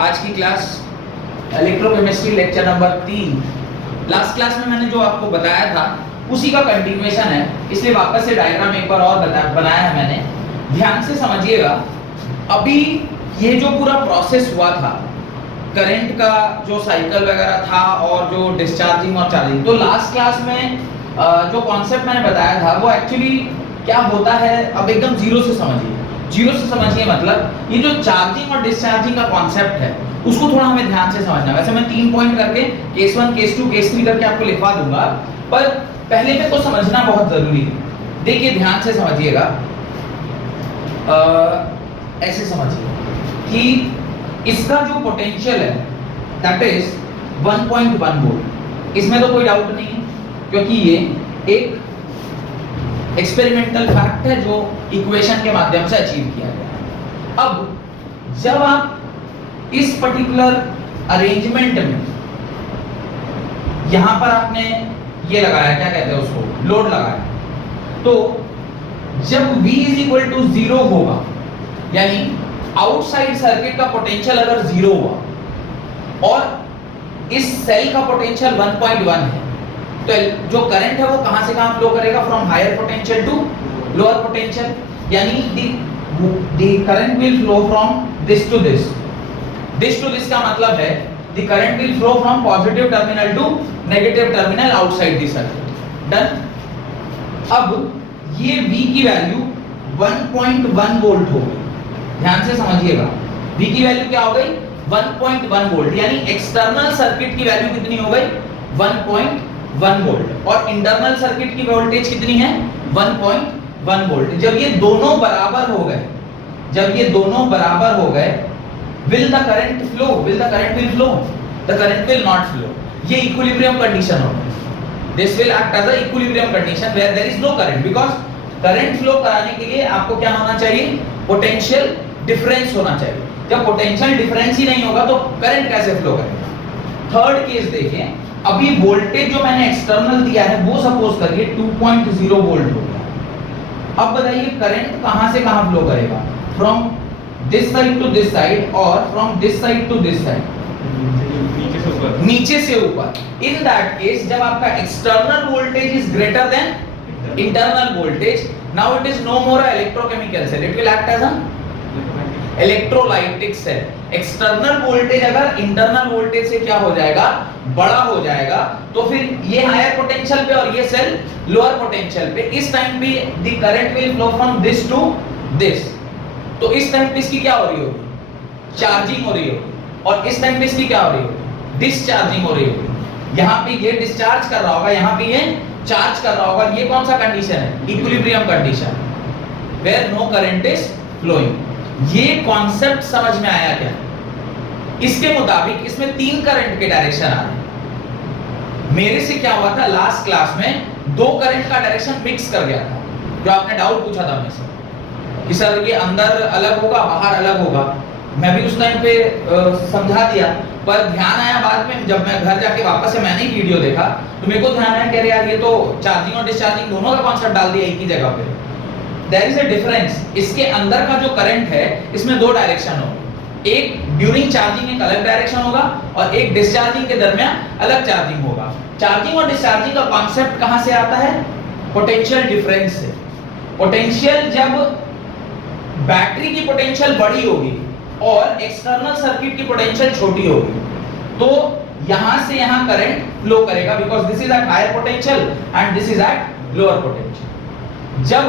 आज की class electrochemistry lecture number 3। Last class में मैंने जो आपको बताया था उसी का कंटिन्यूएशन है, इसलिए वापस से डायग्राम एक बार और बनाया है मैंने। ध्यान से समझिएगा। अभी ये जो पूरा प्रोसेस हुआ था करंट का, जो साइकिल वगैरह था और जो डिस्चार्जिंग और चार्जिंग, तो लास्ट क्लास में जो कॉन्सेप्ट मैंने बताया था वो एक्चुअली क्या होता है, अब एकदम जीरो से समझिए। जीरो से समझिए मतलब ये जो चार्जिंग और डिस्चार्जिंग का कॉन्सेप्ट है उसको थोड़ा हमें ध्यान से समझना है। वैसे मैं 3 पॉइंट करके केस 1, केस 2, केस 3 करके आपको लिखवा दूंगा, पर पहले में तो समझना बहुत जरूरी है। देखिए ध्यान से समझिएगा। ऐसे समझिए कि इसका जो पोटेंशियल है दैट इज 1.1 वोल्ट। इसमें तो कोई डाउट नहीं है क्योंकि ये एक एक्सपेरिमेंटल फैक्ट है जो इक्वेशन के माध्यम से अचीव किया गया है। अब जब आप इस पर्टिकुलर अरेंजमेंट में यहां पर आपने ये लगाया, क्या कहते हैं उसको, लोड लगाया, तो जब V = 0 होगा, यानी आउटसाइड सर्किट का पोटेंशियल अगर 0 हुआ और इस सेल का पोटेंशियल 1.1 है, तो जो करंट है वो कहां से कहां फ्लो करेगा, from higher potential to lower potential, यानी the current will flow from this to this. This to this का मतलब है the current will flow from positive terminal to negative terminal outside the circuit. Done. अब ये V की value 1.1 volt हो गई। ध्यान से समझिएगा, V की वैल्यू क्या हो गई, 1.1 वोल्ट, यानी एक्सटर्नल सर्किट की वैल्यू कितनी हो गई, 1.1 वोल्ट, और इंटरनल सर्किट की वोल्टेज कितनी है, 1.1 वोल्ट। जब ये दोनों बराबर हो गए, जब ये दोनों बराबर हो गए, will the current flow, will the current will flow, the current will not flow। ये इक्विलिब्रियम कंडीशन होगा। this will act as a equilibrium condition where there is no current, because current flow कराने के लिए आपको क्या होना चाहिए, potential difference होना चाहिए। जब पोटेंशियल डिफरेंस ही नहीं होगा तो करंट कैसे फ्लो करेगा। थर्ड केस देखिए, अभी वोल्टेज जो मैंने एक्सटर्नल दिया है वो सपोज करिए 2.0 वोल्ट हो गया। अब बताइए करंट कहां से कहां फ्लो करेगा, from this side to this side और from this side to this side, नीचे से ऊपर। इन दैट केस जब आपका external voltage is greater than internal voltage, now it is no more a electrochemical cell, it will act as a electrolytic cell। external voltage अगर internal voltage से क्या हो जाएगा, बड़ा हो जाएगा, तो फिर ये हायर पोटेंशियल पे और ये सेल लोअर पोटेंशियल पे, इस टाइम पे the current will flow from this to this। तो इस टाइम पे इसकी क्या हो रही होगी, चार्जिंग हो रही होगी, और इस टाइम पे इसकी क्या हो रही होगी, डिस्चार्जिंग हो रही होगी। यहाँ पे ये डिस्चार्ज कर रहा होगा, यहाँ पे ये चार्ज कर रहा होगा। ये कौन सा कंडीशन है, equilibrium condition, where no current is flowing. ये कॉन्सेप्ट समझ में आया क्या। इसके मुताबिक इसमें 3 करंट के डायरेक्शन आ रहे हैं। मेरे से क्या हुआ था लास्ट क्लास में, 2 करंट का डायरेक्शन मिक्स कर गया था, जो आपने डाउट पूछा था मेरे से कि सर ये अंदर अलग होगा बाहर अलग होगा। मैं भी उस टाइम पे समझा दिया, पर ध्यान आया बाद में, जब मैं घर जाके वापस से मैंने ही वीडियो देखा तो मेरे को ध्यान आया कि यार ये तो चार्जिंग और डिस्चार्जिंग दोनों का कॉन्सेप्ट डाल दिया एक ही जगह पे। There is a difference. इसके अंदर का जो करंट है इसमें 2 डायरेक्शन होगा, एक ड्यूरिंग चार्जिंग एक अलग डायरेक्शन होगा और एक डिस्चार्जिंग के दरमियान अलग चार्जिंग होगा। चार्जिंग और डिस्चार्जिंग का कॉन्सेप्ट कहां से आता है, पोटेंशियल डिफरेंस से। पोटेंशियल जब बैटरी की पोटेंशियल बड़ी होगी और एक्सटर्नल सर्किट की पोटेंशियल छोटी होगी, तो यहां से यहां करंट फ्लो करेगा, because this is at higher potential and this is at lower potential. जब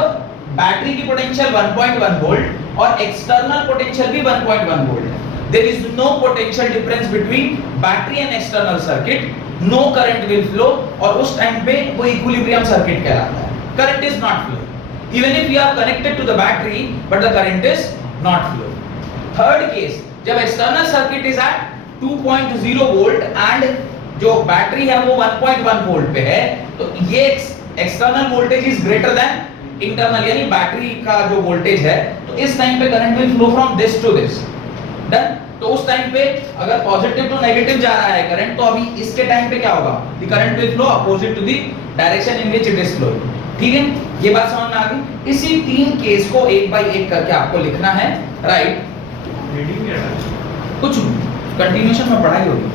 बैटरी की पोटेंशियल 1.1 वोल्ट और एक्सटर्नल पोटेंशियल भी 1.1 वोल्ट है, there is no potential difference between battery and external circuit, no current will flow, और उस time पे वो equilibrium circuit कहलाता है। Current is not flow even if you are connected to the battery but the current is not flow। Third case, जब external circuit is at 2.0 volt and जो battery है वो 1.1 वोल्ट पे है, तो ये external voltage is greater than internal, यानी battery का जो वोल्टेज है, तो इस टाइम पे current will flow from this to this. Done. तो उस टाइम पे अगर पॉजिटिव टू नेगेटिव जा रहा है करंट, तो अभी इसके टाइम पे क्या होगा, the current will flow opposite to the direction in which it is flowing. ठीक है, ये बात समझ में आ गई। इसी 3 केस को एक बाय एक करके आपको लिखना है, राइट। कुछ कंटिन्यूएशन में पढ़ाई होगी,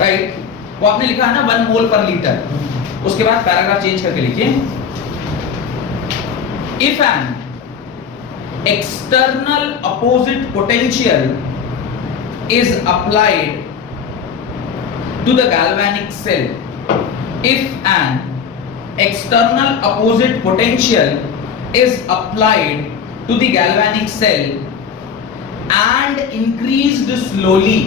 राइट? वो आपने लिखा है ना 1 मोल पर लीटर, उसके बाद पैराग्राफ चेंज करके लिखिए, if an external opposite potential is applied to the galvanic cell, if an external opposite potential is applied to the galvanic cell and increased slowly,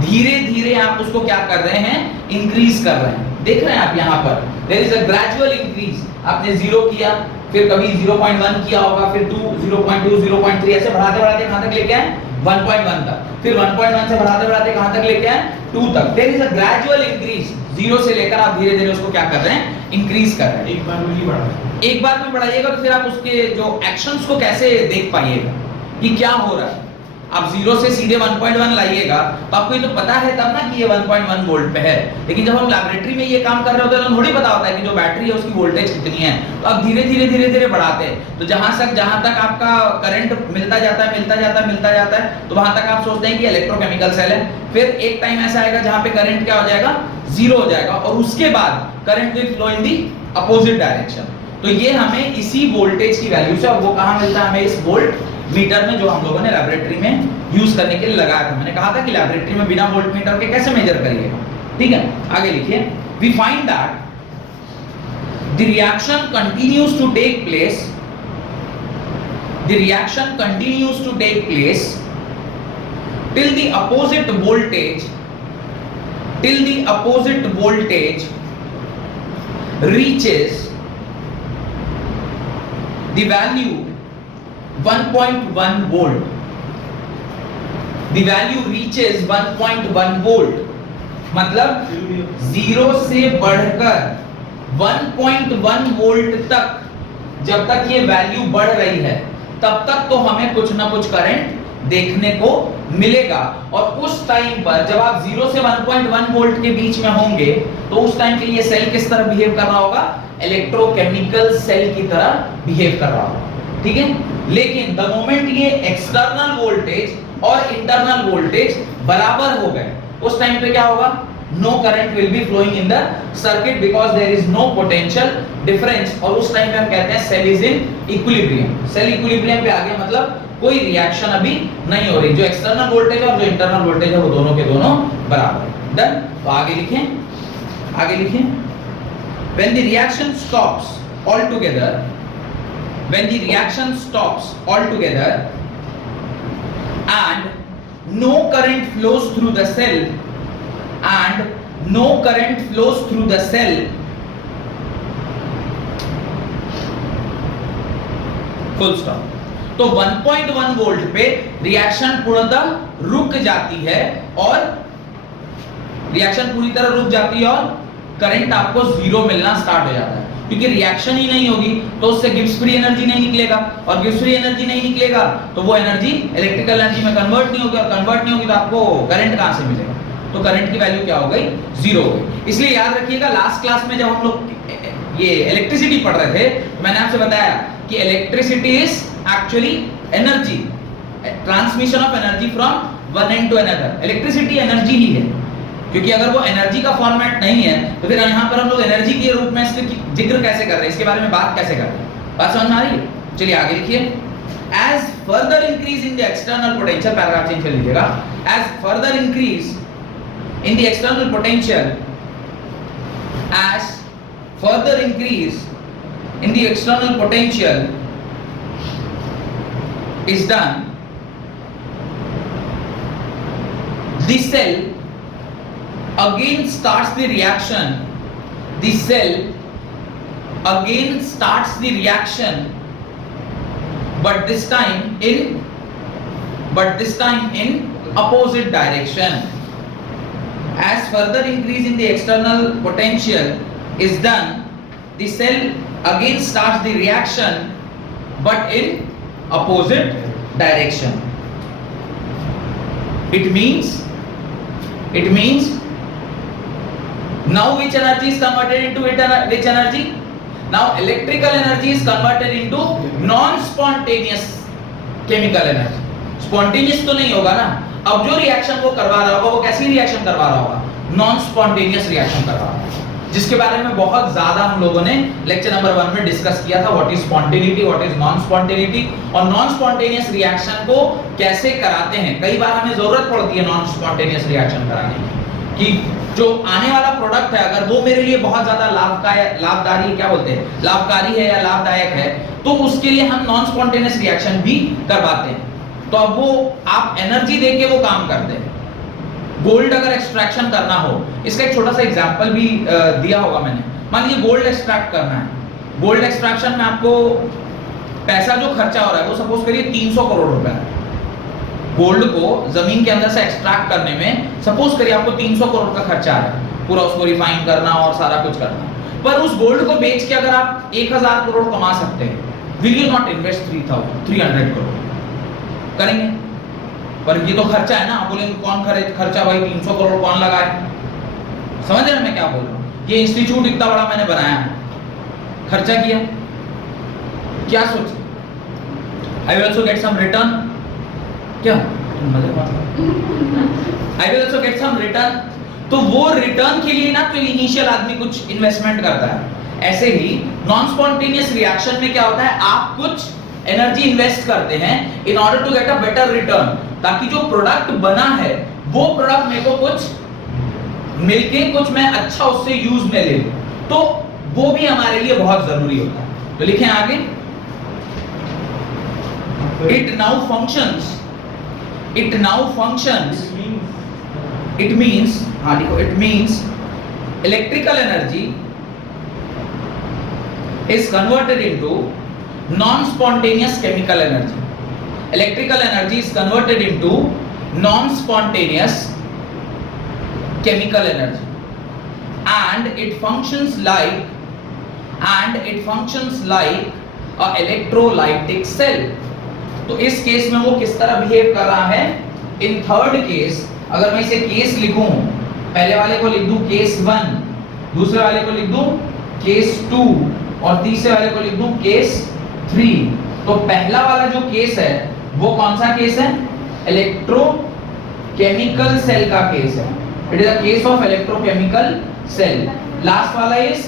धीरे धीरे आप उसको क्या कर रहे हैं, इंक्रीज कर रहे हैं। देख रहे हैं आप यहाँ पर there is a gradual increase, आपने 0 किया, फिर कभी 0.1 किया होगा, फिर 2, 0.2, 0.3 ऐसे बढ़ाते बढ़ाते कहां तक लेके आए 1.1 तक, फिर 1.1 से बढ़ाते बढ़ाते कहां तक लेके आए 2 तक। There is a gradual increase, 0 से लेकर आप धीरे धीरे उसको क्या कर रहे हैं, इंक्रीज कर रहे हैं। एक बार में नहीं बढ़ा, एक बार में बढ़ाइएगा तो फिर आप उसके जो एक्शंस को कैसे देख पाइएगा कि क्या हो रहा है। आप 0 से सीधे 1.1 लाइएगा तो आपको ये तो पता है तब ना कि ये 1.1 वोल्ट पे है, लेकिन जब हम लैबोरेटरी में ये काम कर रहे होते हैं तो थोड़ी पता होता है कि जो बैटरी है उसकी वोल्टेज कितनी है। तो आप धीरे धीरे बढ़ाते हैं, तो जहां तक आपका करंट मिलता जाता है तो वहां तक आप सोचते हैं कि इलेक्ट्रोकेमिकल सेल है। फिर एक टाइम ऐसा आएगा जहां पे करंट क्या हो जाएगा, 0 हो जाएगा, और उसके बाद current will flow in the opposite direction. तो ये हमें इसी वोल्टेज की वैल्यू से, और वो कहां मिलता है हमें, इस वोल्ट मीटर में, जो हम लोगों ने लैबोरेटरी में यूज करने के लिए लगाया था। मैंने कहा था कि लैबोरेटरी में बिना वोल्ट मीटर के कैसे मेजर करिएगा, ठीक है। आगे लिखिए, we find that the reaction continues to take place, the reaction continues to take place till the opposite voltage reaches the value 1.1 volt. The value reaches 1.1 volt, मतलब 0 से बढ़कर 1.1 वोल्ट तक, जब तक ये वैल्यू बढ़ रही है तब तक तो हमें कुछ ना कुछ करंट देखने को मिलेगा। और उस टाइम पर जब आप 0 से 1.1 वोल्ट के बीच में होंगे तो उस टाइम के लिए सेल किस तरह बिहेव कर रहा होगा, इलेक्ट्रोकेमिकल सेल की तरह बिहेव कर रहा होगा, ठीक है। लेकिन द मोमेंट ये एक्सटर्नल वोल्टेज और इंटरनल वोल्टेज बराबर हो गए, उस टाइम पे क्या होगा, no current will be flowing in the circuit because there is no potential difference. और उस टाइम पे हम कहते हैं cell is in equilibrium. Cell equilibrium पे आ गया, मतलब कोई रिएक्शन अभी नहीं हो रही, जो एक्सटर्नल वोल्टेज और जो इंटरनल वोल्टेज है वो दोनों के दोनों बराबर है। डन। तो आगे लिखें, when the reaction stops altogether, and no current flows through the cell, full stop। तो 1.1 वोल्ट पे रिएक्शन पूर्णतः रुक जाती है, और रिएक्शन पूरी तरह रुक जाती है और करंट आपको 0 मिलना स्टार्ट हो जाता है, क्योंकि रिएक्शन ही नहीं होगी तो उससे गिब्स फ्री एनर्जी नहीं निकलेगा, और गिब्स फ्री एनर्जी नहीं निकलेगा तो वो एनर्जी इलेक्ट्रिकल एनर्जी में कन्वर्ट नहीं होगी, और कन्वर्ट नहीं होगी तो आपको करंट कहां से मिलेगा, तो करंट की वैल्यू क्या हो गई, 0 हो गई। इसलिए याद रखिएगा, लास्ट क्लास में जब हम लोग ये इलेक्ट्रिसिटी पढ़ रहे थे तो मैंने आपसे बताया कि electricity is actually energy, transmission of energy from one end to another. Electricity energy ही है, क्योंकि अगर वो एनर्जी का फॉर्मेट नहीं है तो फिर यहाँ पर हम लोग एनर्जी के रूप में इसके जिक्र कैसे कर रहे हैं, इसके बारे में बात कैसे कर रहे हैं, बात समझ में आ रही है। चलिए आगे लिखिए, as further increase in the external potential, paragraph change कर लीजिएगा, as further increase in the external potential, as further increase in the external potential is done, the cell again starts the reaction, but this time in opposite direction. As further increase in the external potential is done, the cell again starts the reaction but in opposite direction. It means now which energy is converted into which energy? Now electrical energy is converted into non-spontaneous chemical energy. Spontaneous तो नहीं होगा ना। अब जो reaction वो करवा रहा होगा वो कैसी रिएक्शन करवा रहा होगा? नॉन स्पॉन्टेनियस रिएक्शन करवा रहा होगा, जिसके बारे में बहुत ज्यादा हम लोगों ने लेक्चर नंबर 1 में डिस्कस किया था। What is spontaneity, what is non spontaneity, और नॉन स्पॉन्टेनियस रिएक्शन को कैसे कराते हैं। कई बार हमें जरूरत पड़ती है नॉन स्पॉन्टेनियस रिएक्शन कराने की, कि जो आने वाला प्रोडक्ट है अगर वो मेरे लिए बहुत ज्यादा लाभकारी, क्या बोलते हैं, लाभकारी है या लाभदायक है, तो उसके लिए हम नॉन स्पॉन्टेनियस रिएक्शन भी करवाते हैं। तो अब वो आप एनर्जी देके वो काम करते हैं। गोल्ड अगर एक्सट्रैक्शन करना हो, इसका एक छोटा सा एग्जांपल भी दिया होगा मैंने। मान लीजिए गोल्ड एक्सट्रैक्ट करना है, गोल्ड एक्सट्रैक्शन में आपको पैसा जो खर्चा हो रहा है वो सपोज करिए 300 करोड़ रुपए है। गोल्ड को जमीन के अंदर से एक्सट्रैक्ट करने में सपोज करिए आपको 300 करोड़ का खर्चा आ रहा है, पूरा उसको रिफाइन करना और सारा कुछ करना। पर उस गोल्ड को बेच के अगर आप 1000 करोड़ कमा सकते हैं, will you not invest 300 crore? करेंगे। पर ये तो खर्चा है ना। आप बोलेंगे कौन खर्चा भाई, 300 करोड़ कौन लगाए? समझ रहे हैं मैं क्या बोल रहा हूँ? ये इंस्टीट्यूट इतना बड़ा मैंने बनाया, खर्चा किया, क्या सोचे? I will also get some return. क्या I will also get some return. तो वो रिटर्न के लिए ना तो इनिशियल आदमी कुछ इन्वेस्टमेंट करता है। ऐसे ही नॉन स्पॉन्टेनियस रिएक्शन में क्या होता है, आप कुछ एनर्जी इन्वेस्ट करते हैं in order to get a better return, ताकि जो प्रोडक्ट बना है वो प्रोडक्ट मेरे को कुछ मिलके कुछ मैं अच्छा उससे यूज में ले लूं। तो वो भी हमारे लिए बहुत जरूरी होता है। तो लिखें आगे, it now functions, it means, हाँ लिखो, it means electrical energy is converted into non-spontaneous chemical energy. Electrical energy is converted into non-spontaneous chemical energy, and it functions like a electrolytic cell. तो इस केस में वो किस तरह behave कर रहा है? इन थर्ड केस, अगर मैं इसे केस लिखूं, पहले वाले को लिख दूं केस 1, दूसरे वाले को लिख दूं केस 2 और तीसरे वाले को लिख दूं केस 3। तो पहला वाला जो केस है वो कौन सा केस है? इलेक्ट्रोकेमिकल सेल का केस है। It is a case of electrochemical cell. Last वाला इज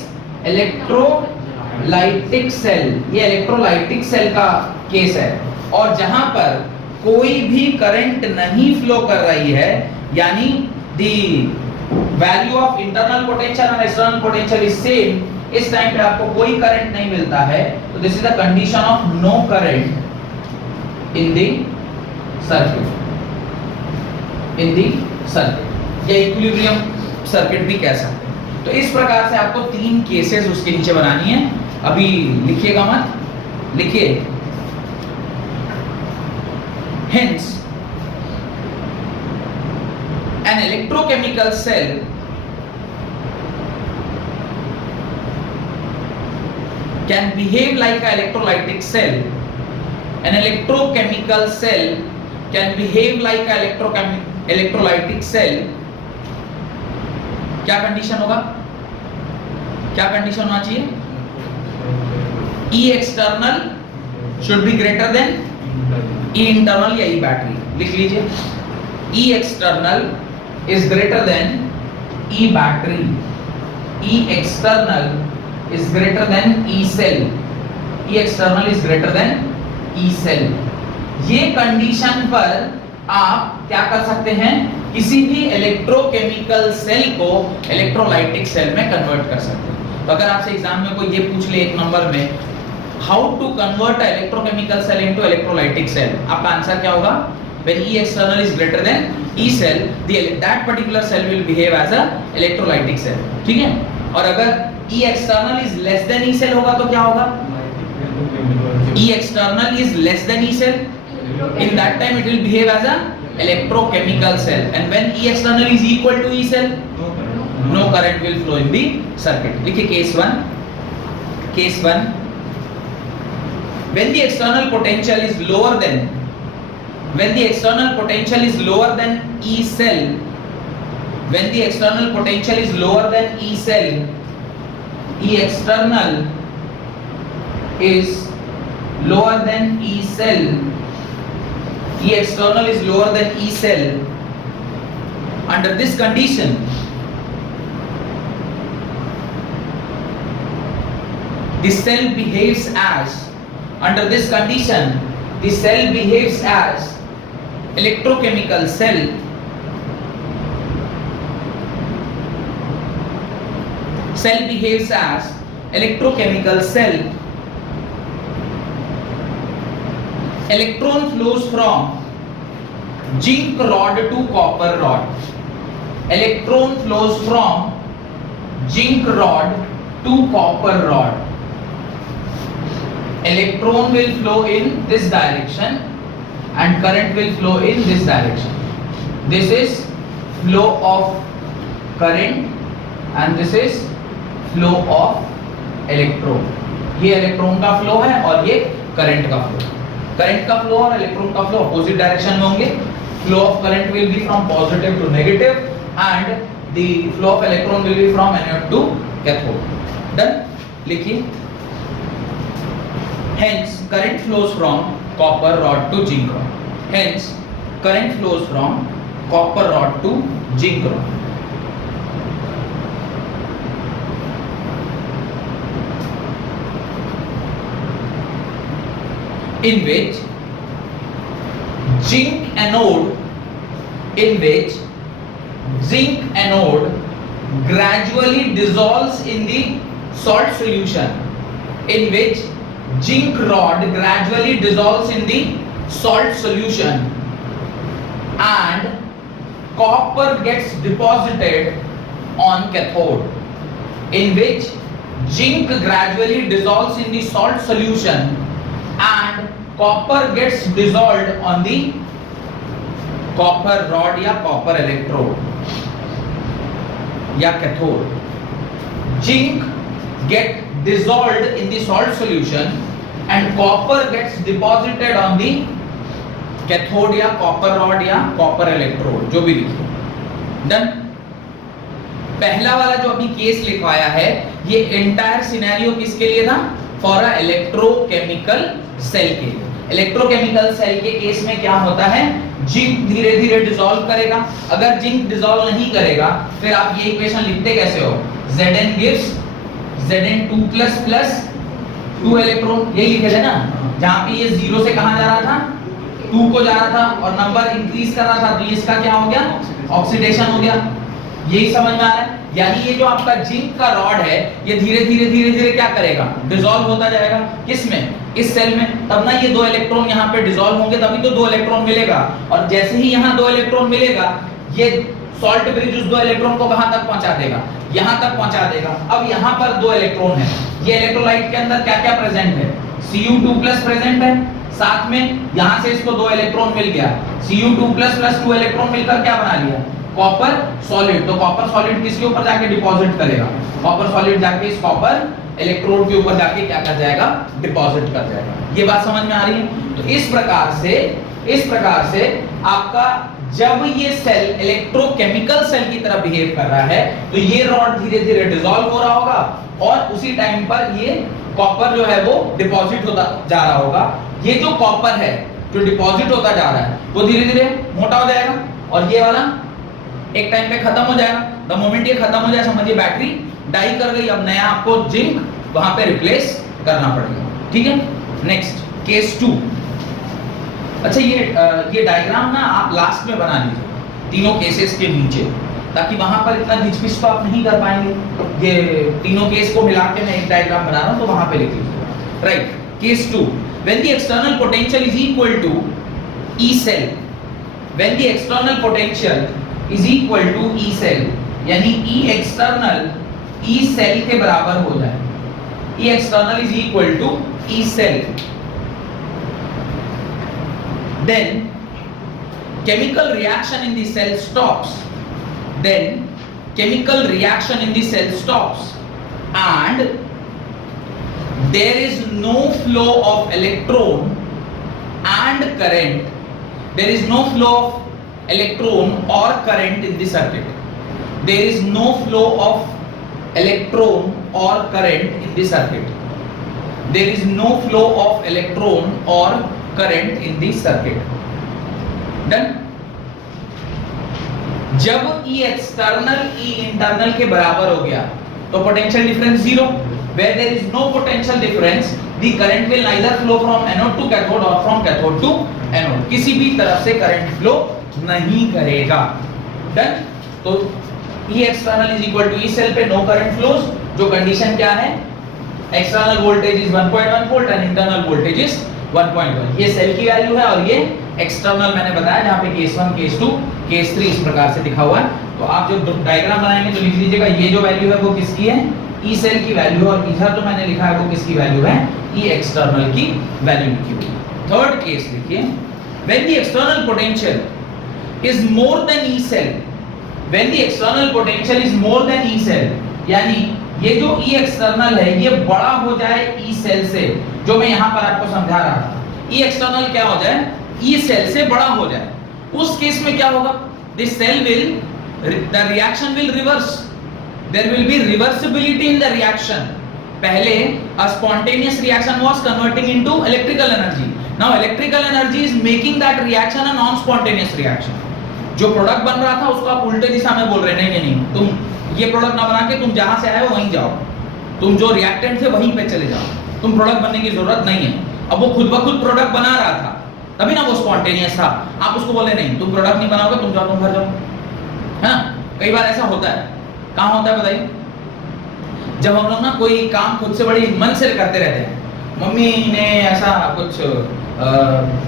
इलेक्ट्रोलाइटिक सेल, ये इलेक्ट्रोलाइटिक सेल का केस है। और जहां पर कोई भी करंट नहीं फ्लो कर रही है, यानी the value of internal potential और एक्सटर्नल पोटेंशियल इज सेम, इस टाइम पे आपको कोई करंट नहीं मिलता है, तो this is the condition of no current in the circuit, in the circuit, या इक्विलिब्रियम सर्किट भी कह सकते हैं। तो इस प्रकार से आपको 3 केसेस उसके नीचे बनानी है। अभी लिखिएगा मत, लिखिए। Hence, an electrochemical cell can behave like an electrolytic cell. An electrochemical cell can behave like an electrolytic cell. क्या कंडीशन होगा? क्या कंडीशन होना चाहिए? E external should be greater than E internal या E battery। लिख लीजिए, E external is greater than E battery, E external is greater than E cell, E external is greater than E cell। ये condition पर आप क्या कर सकते हैं? किसी भी इलेक्ट्रोकेमिकल सेल को इलेक्ट्रोलाइटिक सेल में कन्वर्ट कर सकते हैं। तो अगर आपसे एग्जाम में कोई ये पूछ ले 1 नंबर में, how to convert an electrochemical cell into electrolytic cell, आपका आंसर क्या होगा? when E external is greater than E cell, that particular cell will behave as a electrolytic cell। ठीक है? और अगर E external is less than E cell होगा तो क्या होगा? E external is less than E cell, in that time it will behave as a electrochemical cell, and when E external is equal to E cell, no current will flow in the circuit। देखिए case 1, case 1, when the external potential is lower than, when the external potential is lower than E cell, when the external potential is lower than E cell, E external is lower than E cell, E external is lower than E cell, under this condition the cell behaves as electrochemical cell behaves as electrochemical cell. Electron flows from zinc rod to copper rod. Electron flows from zinc rod to copper rod. Electron will flow in this direction and current will flow in this direction. This is flow of current and this is flow of electron. ये electron का flow है और ये current का flow. Current का flow और electron का flow opposite direction में होंगे. Flow of current will be from positive to negative and the flow of electron will be from anode to cathode. Done. लिखिए. Hence current flows from copper rod to zinc rod. Hence current flows from copper rod to zinc rod. In which zinc anode gradually dissolves in the salt solution. In which zinc rod gradually dissolves in the salt solution and copper gets deposited on cathode. In which zinc gradually dissolves in the salt solution and copper gets dissolved on the copper rod या copper electrode या cathode. Zinc get dissolved in the salt solution and copper gets deposited on the cathode या copper rod या copper electrode, जो भी लिखिए. Done. पहला वाला जो अभी केस लिखवाया है ये एंटायर सिनेरियो किसके लिए था? फॉर अ इलेक्ट्रोकेमिकल सेल के लिए. इलेक्ट्रोकेमिकल सेल के केस में क्या होता है? जिंक धीरे धीरे डिसॉल्व करेगा. अगर जिंक डिसॉल्व नहीं करेगा फिर आप ये इक्वेशन लिखते कैसे हो? Zn gives Zn2++ 2 electron. यही लिखे थे ना, जहां पे ये 0 से कहां जा रहा था? 2 को जा रहा था और नंबर इंक्रीज कर रहा था, तो इसका क्या हो गया? ऑक्सीडेशन हो गया. यही समझ में आ रहा है? यानी ये जो आपका जिंक का रॉड है ये धीरे धीरे क्या करेगा? डिसॉल्व होता जाएगा. किसमें? इस सेल में. तब ना ये 2 इलेक्ट्रॉन यहाँ पे डिसॉल्व होंगे, तभी तो 2 इलेक्ट्रॉन मिलेगा. और जैसे ही यहाँ 2 इलेक्ट्रॉन मिलेगा ये सॉल्ट ब्रिज उस 2 इलेक्ट्रॉन को कहां तक पहुंचा देगा? यहां तक पहुंचा देगा. अब यहां पर 2 इलेक्ट्रॉन है. ये इलेक्ट्रोलाइट के अंदर क्या क्या प्रेजेंट है? Cu2+ प्रेजेंट है. साथ में यहां से इसको 2 इलेक्ट्रॉन मिल गया. Cu2+ 2 इलेक्ट्रॉन मिलकर क्या बना लिया? Copper solid. तो कॉपर सॉलिड किसके ऊपर जाके डिपॉजिट करेगा? कॉपर सॉलिड जाके इस कॉपर इलेक्ट्रोड के ऊपर जाके क्या कर जाएगा? डिपॉजिट कर जाएगा. ये बात समझ में आ रही है? तो इस प्रकार से आपका जब ये सेल इलेक्ट्रोकेमिकल सेल की तरह बिहेव कर रहा है तो ये रॉड धीरे धीरे डिसॉल्व हो रहा होगा और उसी टाइम पर ये कॉपर जो है वो डिपॉजिट होता जा रहा होगा. ये जो कॉपर है जो डिपॉजिट होता जा रहा है वो धीरे धीरे मोटा हो जाएगा और ये वाला एक टाइम पे खत्म हो जाएगा. द मोमेंट ये खत्म हो जाए समझिए बैटरी डाई कर गई. अब नया आपको जिंक वहां पे रिप्लेस करना पड़ेगा. ठीक है. Next case 2. अच्छा ये डायग्राम ना आप लास्ट में बना लीजिए तीनों केसेस के नीचे, ताकि वहां पर इतना घिचपिच तो आप नहीं कर पाएंगे. ये तीनों केस को मिला के मैं एक डायग्राम बना रहा हूं तो वहां पे लिख लीजिए. Right. Case 2. When the external potential is equal to E cell, when the external potential is equal to E cell, यानी E external E cell के बराबर हो जाए. E external is equal to E cell. Then chemical reaction in the cell stops. And there is no flow of electron and current. There is no flow of electron or current in the circuit. There is no flow of electron or current in the circuit. There is no flow of electron or current in the circuit. Done. जब E external E internal के बराबर हो गया तो potential difference zero. Where there is no potential difference, the current will neither flow from anode to cathode or from cathode to anode. किसी भी तरफ से करंट फ्लो नहीं करेगा। डन। तो E external is equal to E cell पे no current flows। जो condition क्या है? External voltage is 1.1 volt and internal voltage is 1.1। ये सेल की वैल्यू है और ये एक्सटर्नल मैंने बताया जहाँ पे केस 1, केस 2, केस 3 इस प्रकार से लिखा हुआ है। तो आप जो डायग्राम बनाएंगे तो लिख लीजिएगा ये जो वैल्यू है वो किसकी है? ई सेल की वैल्यू, और इधर जो मैंने लिखा है वो किसकी वैल्यू है? ई एक्सटर्नल की वैल्यू लिखी हुई है। थर्ड केस देखिए, when the external potential is more than E cell, when the external potential is more than E cell, यानी ये जो ई एक्सटर्नल है ये बड़ा हो जाए ई सेल से, जो मैं यहां पर आपको समझा रहा था। ई एक्सटर्नल क्या हो जाए? ई सेल से बड़ा हो जाए। उस केस में क्या होगा? This cell will, the reaction will reverse, there will be reversibility in the reaction। पहले a spontaneous reaction was converting into electrical energy, now electrical energy is making that reaction a non spontaneous reaction। जो product बन रहा था उसको आप उल्टे दिशा में बोल रहे हैं, नहीं, तुम ये प्रोडक्ट ना बना के तुम जहां से आए हो वहीं जाओ, तुम जो रिएक्टेंट थे वहीं पे चले जाओ, तुम प्रोडक्ट बनने की जरूरत नहीं है। अब वो खुद ब खुद प्रोडक्ट बना रहा था तभी ना वो स्पॉन्टेनियस था, आप उसको बोले नहीं तुम प्रोडक्ट नहीं बनाओगे, तुम जाओ, तुम घर जाओ, है ना? कई बार ऐसा होता है। कहाँ होता है बताइए? जब हम लोग ना कोई काम खुद से बड़ी मन से करते रहते हैं। मम्मी ने ऐसा कुछ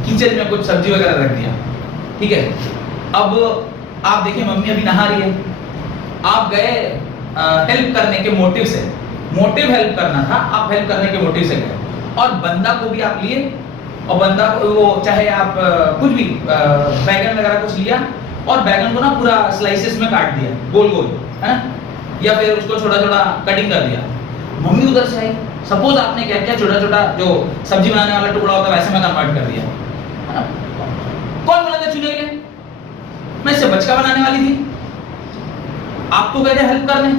किचन में कुछ सब्जी वगैरह रख दिया, ठीक है, अब आप देखिए मम्मी अभी नहा रही है, आप गए हेल्प करने के मोटिव से, मोटिव हेल्प करना था, आप हेल्प करने के मोटिव से गए, और बंदा को भी आप लिए, और बंदा को वो चाहे आप कुछ भी बैगन वगैरह कुछ लिया और बैगन को ना पूरा स्लाइसेस में काट दिया, गोल गोल, है ना, या फिर उसको छोटा छोटा कटिंग कर दिया। मम्मी उधर से आई, सपोज आपने क्या किया, छोटा छोटा जो सब्जी बनाने वाला टुकड़ा होता है वैसे में कन्वर्ट कर दिया, है ना? कौन बोला था चुने के लिए? मैं इससे बचका बनाने वाली थी, आप तो गए थे हेल्प करने,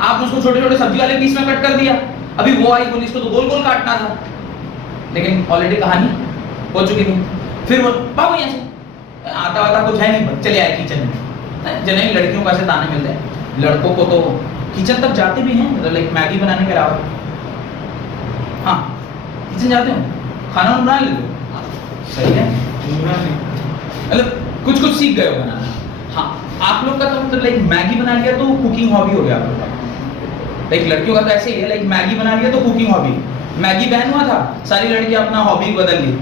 आपने उसको छोटे छोटे सब्जी वाले पीस में कट कर दिया, अभी वो आई बोली इसको तो गोल गोल काटना था, लेकिन ऑलरेडी कहानी हो चुकी थी। फिर वो भागो यहाँ से, आता वाता कुछ है नहीं, चले आए किचन में। जनरली लड़कियों का ऐसे ताने मिलते हैं, लड़कों को तो किचन तक जाते भी हैं, मतलब लाइक मैगी बनाने के अलावा, हाँ किचन जाते हो, खाना बना लेते हो, सही है, मतलब कुछ कुछ सीख गए हो बनाना। हाँ, आप लोग का तो मतलब लाइक मैगी बना लिया तो कुकिंग हॉबी हो गया आप लोग का। लाइक लड़कियों का तो ऐसे ही है, लाइक मैगी बना लिया तो कुकिंग हॉबी। मैगी बैन हुआ था, सारी लड़कियां अपना हॉबी बदल ली,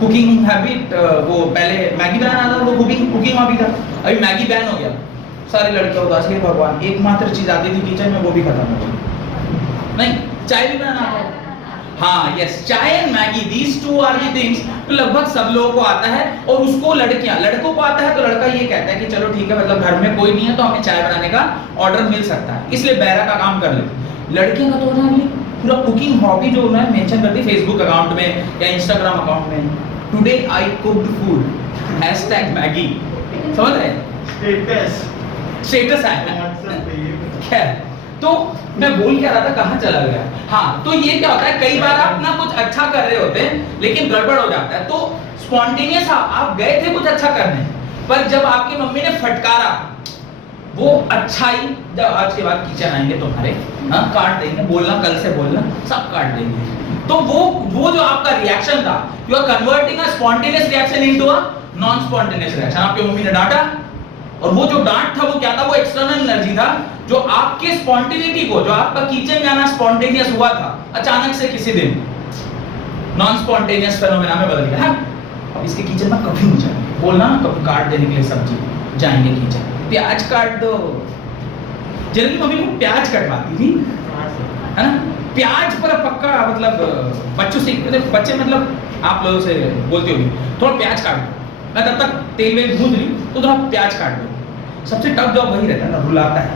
कुकिंग हैबिट, वो पहले मैगी बनाना था वो कुकिंग हॉबी था, अभी मैगी बैन हो गया, सारी लड़कियां उदास है, भगवान एकमात्र चीज आती थी किचन में वो भी खत्म हो गई। नहीं, चाय भी बनाना आता है, हाँ yes, chai and Maggi, these two are the things तो लगभग सब लोगों को आता है। और उसको लड़कों को आता है तो लड़का ये कहता है कि चलो ठीक है, मतलब घर में कोई नहीं है तो हमें चाय बनाने का ऑर्डर मिल सकता है, इसलिए बैरा का काम कर ले। लड़कियों का तो होता है पूरा कुकिंग हॉबी जो उन्होंने मेंशन कर दी फेसबुक अकाउंट में या इंस्टाग्राम अकाउंट में, today I cooked food #Maggi, समझ रहे? स्टेटस है। तो मैं बोल क्या रहा था, कहाँ चला गया? हाँ, तो ये क्या होता है, कई बार आप ना कुछ अच्छा कर रहे होते हैं लेकिन गड़बड़ हो जाता है, तो स्पॉन्टेनियस आप गए थे कुछ अच्छा करने, पर जब आपकी मम्मी ने फटकारा, वो अच्छाई, जब आज के बाद किचन आएंगे तुम्हारे, हाँ काट देंगे, बोलना कल से बोलना, सब काट देंगे, तो वो जो आपका रिएक्शन था, you are converting a spontaneous reaction into a non spontaneous reaction. आपकी मम्मी ने डांटा, और वो जो डांट था वो क्या था, वो एक्सटर्नल एनर्जी था जो आपके स्पॉन्टेनिटी को, जो आपका किचन जाना स्पॉन्टेनियस हुआ था, अचानक से किसी दिन नॉन स्पॉन्टेनियस फेनोमेना में बदल गया। अब इसके किचन में कभी नहीं जाएंगे, बोलना ना कभी काट देने के लिए सब्जी, जाएंगे किचन, प्याज काट दो। जनरली मम्मी को प्याज कटवाती थी, है ना, प्याज पर पक्का, मतलब बच्चों से, बच्चे मतलब आप लोगों से बोलते होगी थोड़ा प्याज काट दो, मैं तब तक तेल में भून रही तो थोड़ा प्याज काट दो। सबसे टफ जॉब वही रहता है ना, रुलाता है,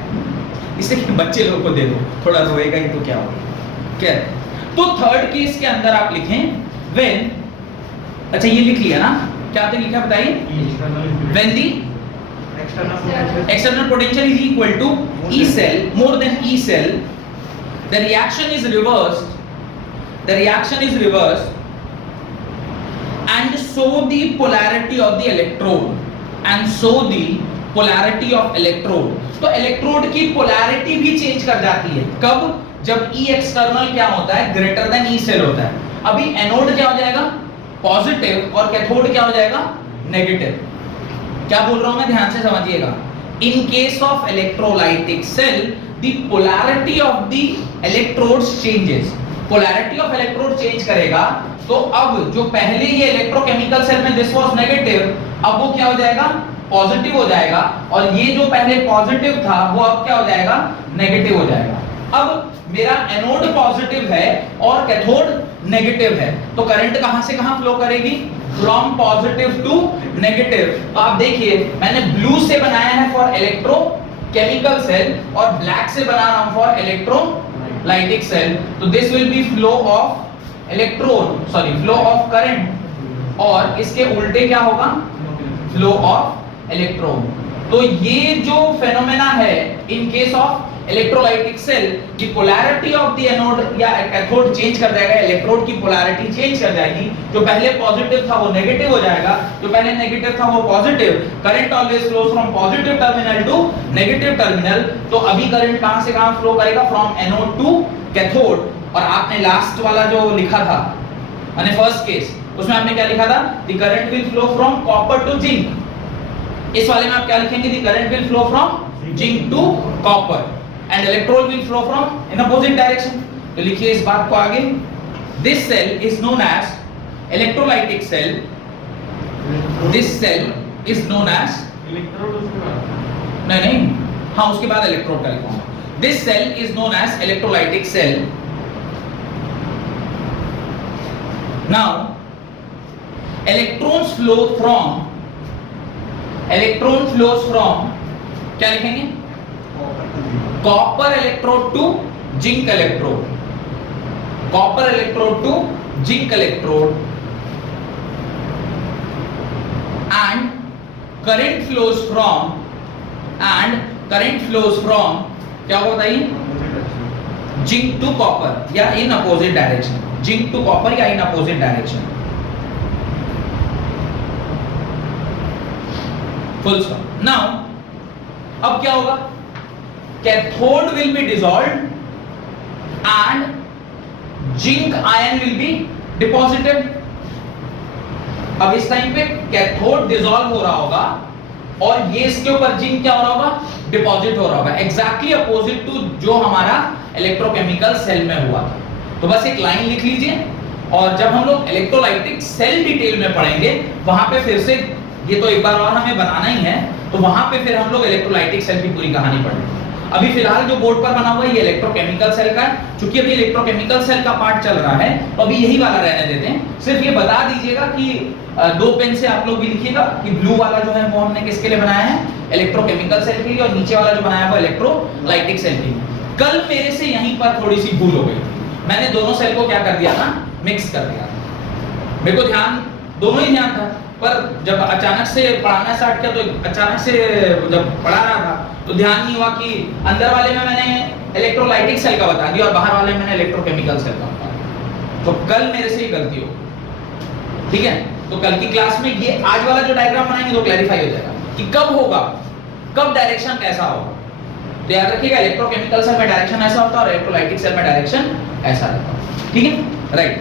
इससे कि बच्चे लोगों को दे दो, थोड़ा रोएगा ही तो क्या होगा, क्या? तो थर्ड केस के अंदर आप लिखें व्हेन, अच्छा ये लिख लिया ना, क्या तो लिखा बताइए, when the external potential is equal to E cell more than E cell, the reaction is reversed and show the polarity of the electrode and show the polarity of electrode। तो इलेक्ट्रोड की polarity भी change कर जाती है। कब? जब E external क्या होता है? ग्रेटर देन E सेल होता है। अभी एनोड क्या हो जाएगा? पॉजिटिव, और कैथोड क्या हो जाएगा? नेगेटिव। क्या बोल रहा हूं मैं, ध्यान से समझिएगा। In case of electrolytic cell the polarity of the electrodes changes. Polarity of electrode change करेगा, तो अब जो पहले ये इलेक्ट्रोकेमिकल सेल में दिस वाज नेगेटिव, अब वो क्या हो जाएगा? पॉजिटिव हो जाएगा, और ये जो पहले पॉजिटिव था वो अब क्या हो जाएगा? नेगेटिव हो जाएगा। अब मेरा एनोड पॉजिटिव है और कैथोड नेगेटिव है, तो करंट कहां से कहां फ्लो करेगी? From positive to negative. तो आप देखिए, मैंने ब्लू से बनाया है फॉर इलेक्ट्रोकेमिकल सेल और ब्लैक से बना रहा हूं फॉर इलेक्ट्रोलाइटिक सेल। तो this will be flow of electron, sorry flow of current, और इसके उल्टे क्या होगा? Flow of electron. तो ये जो फेनोमेना है in case of electrolytic cell, की पोलैरिटी ऑफ द एनोड या कैथोड चेंज कर जाएगा, इलेक्ट्रोड की पोलैरिटी चेंज कर जाएगी। जो पहले पॉजिटिव था वो नेगेटिव हो जाएगा, जो पहले नेगेटिव था वो positive. Current always flows from positive terminal to negative terminal. तो अभी करंट कहां से कहां फ्लो करेगा? From anode to cathode. और आपने लास्ट वाला जो लिखा था, यानी फर्स्ट केस, उसमें आपने क्या लिखा था? The current will flow from copper to zinc. इस वाले में आप क्या लिखेंगे? The current will flow from zinc to copper and electron will flow from in opposite direction। तो लिखिए इस बात को आगे। This cell is known as electrolytic cell। This cell is known as electrode उसके बाद नहीं, हाँ उसके बाद इलेक्ट्रोड का लिखूंगा। This cell is known as electrolytic cell। Now electrons flows from क्या लिखेंगे? Copper electrode to zinc electrode, copper electrode to zinc electrode, and current flows from क्या होगा बताइए? जिंक टू कॉपर या in opposite direction, zinc to copper या in opposite direction. Full stop. Now अब क्या होगा? Cathode will be dissolved and zinc ion will be deposited। अब इस टाइम पे कैथोड डिसॉल्व हो रहा होगा और ये इसके ऊपर जिंक क्या हो रहा होगा? डिपॉजिट हो रहा होगा। एग्जैक्टली अपोजिट टू जो हमारा इलेक्ट्रोकेमिकल सेल में हुआ था। तो बस एक लाइन लिख लीजिए, और जब हम लोग इलेक्ट्रोलाइटिक सेल डिटेल में पढ़ेंगे वहां पे फिर से, ये तो एक बार और हमें बनाना ही है, तो वहां पे फिर हम लोग इलेक्ट्रोलाइटिक सेल की पूरी कहानी पढ़ेंगे। अभी फिलहाल जो बोर्ड पर बना हुआ है ये इलेक्ट्रोकेमिकल सेल का है। चूंकि अभी इलेक्ट्रोकेमिकल सेल का पार्ट चल रहा है तो अभी यही वाला रहने देते हैं। सिर्फ ये बता दीजिएगा कि दो पेन से आप लोग भी लिखिएगा कि ब्लू वाला जो है वो हमने किसके लिए बनाया है? इलेक्ट्रोकेमिकल सेल के लिए, और नीचे वाला जो बनाया है वो इलेक्ट्रोलाइटिक सेल के लिए। कल मेरे से यहीं पर थोड़ी सी भूल हो गई, मैंने दोनों सेल को क्या कर दिया था? मिक्स कर दिया था। मेरे को ध्यान दोनों ही ध्यान था, पर जब अचानक से पढ़ाना स्टार्ट किया तो अचानक से जब पढ़ा रहा था तो ध्यान नहीं हुआ कि अंदर वाले में मैंने इलेक्ट्रोलाइटिक सेल का बता दिया और बाहर वाले में मैंने इलेक्ट्रोकेमिकल सेल का बता दिया। तो कल मेरे से ही गलती हो, ठीक है? तो कल की क्लास में ये आज वाला जो डायग्राम बनाएंगे तो क्लैरिफाई हो जाएगा कि कब होगा, कब डायरेक्शन कैसा होगा। तो याद रखिएगा, इलेक्ट्रोकेमिकल सेल में डायरेक्शन ऐसा होता है और इलेक्ट्रोलाइटिक सेल में डायरेक्शन ऐसा रहता है, ठीक है? राइट।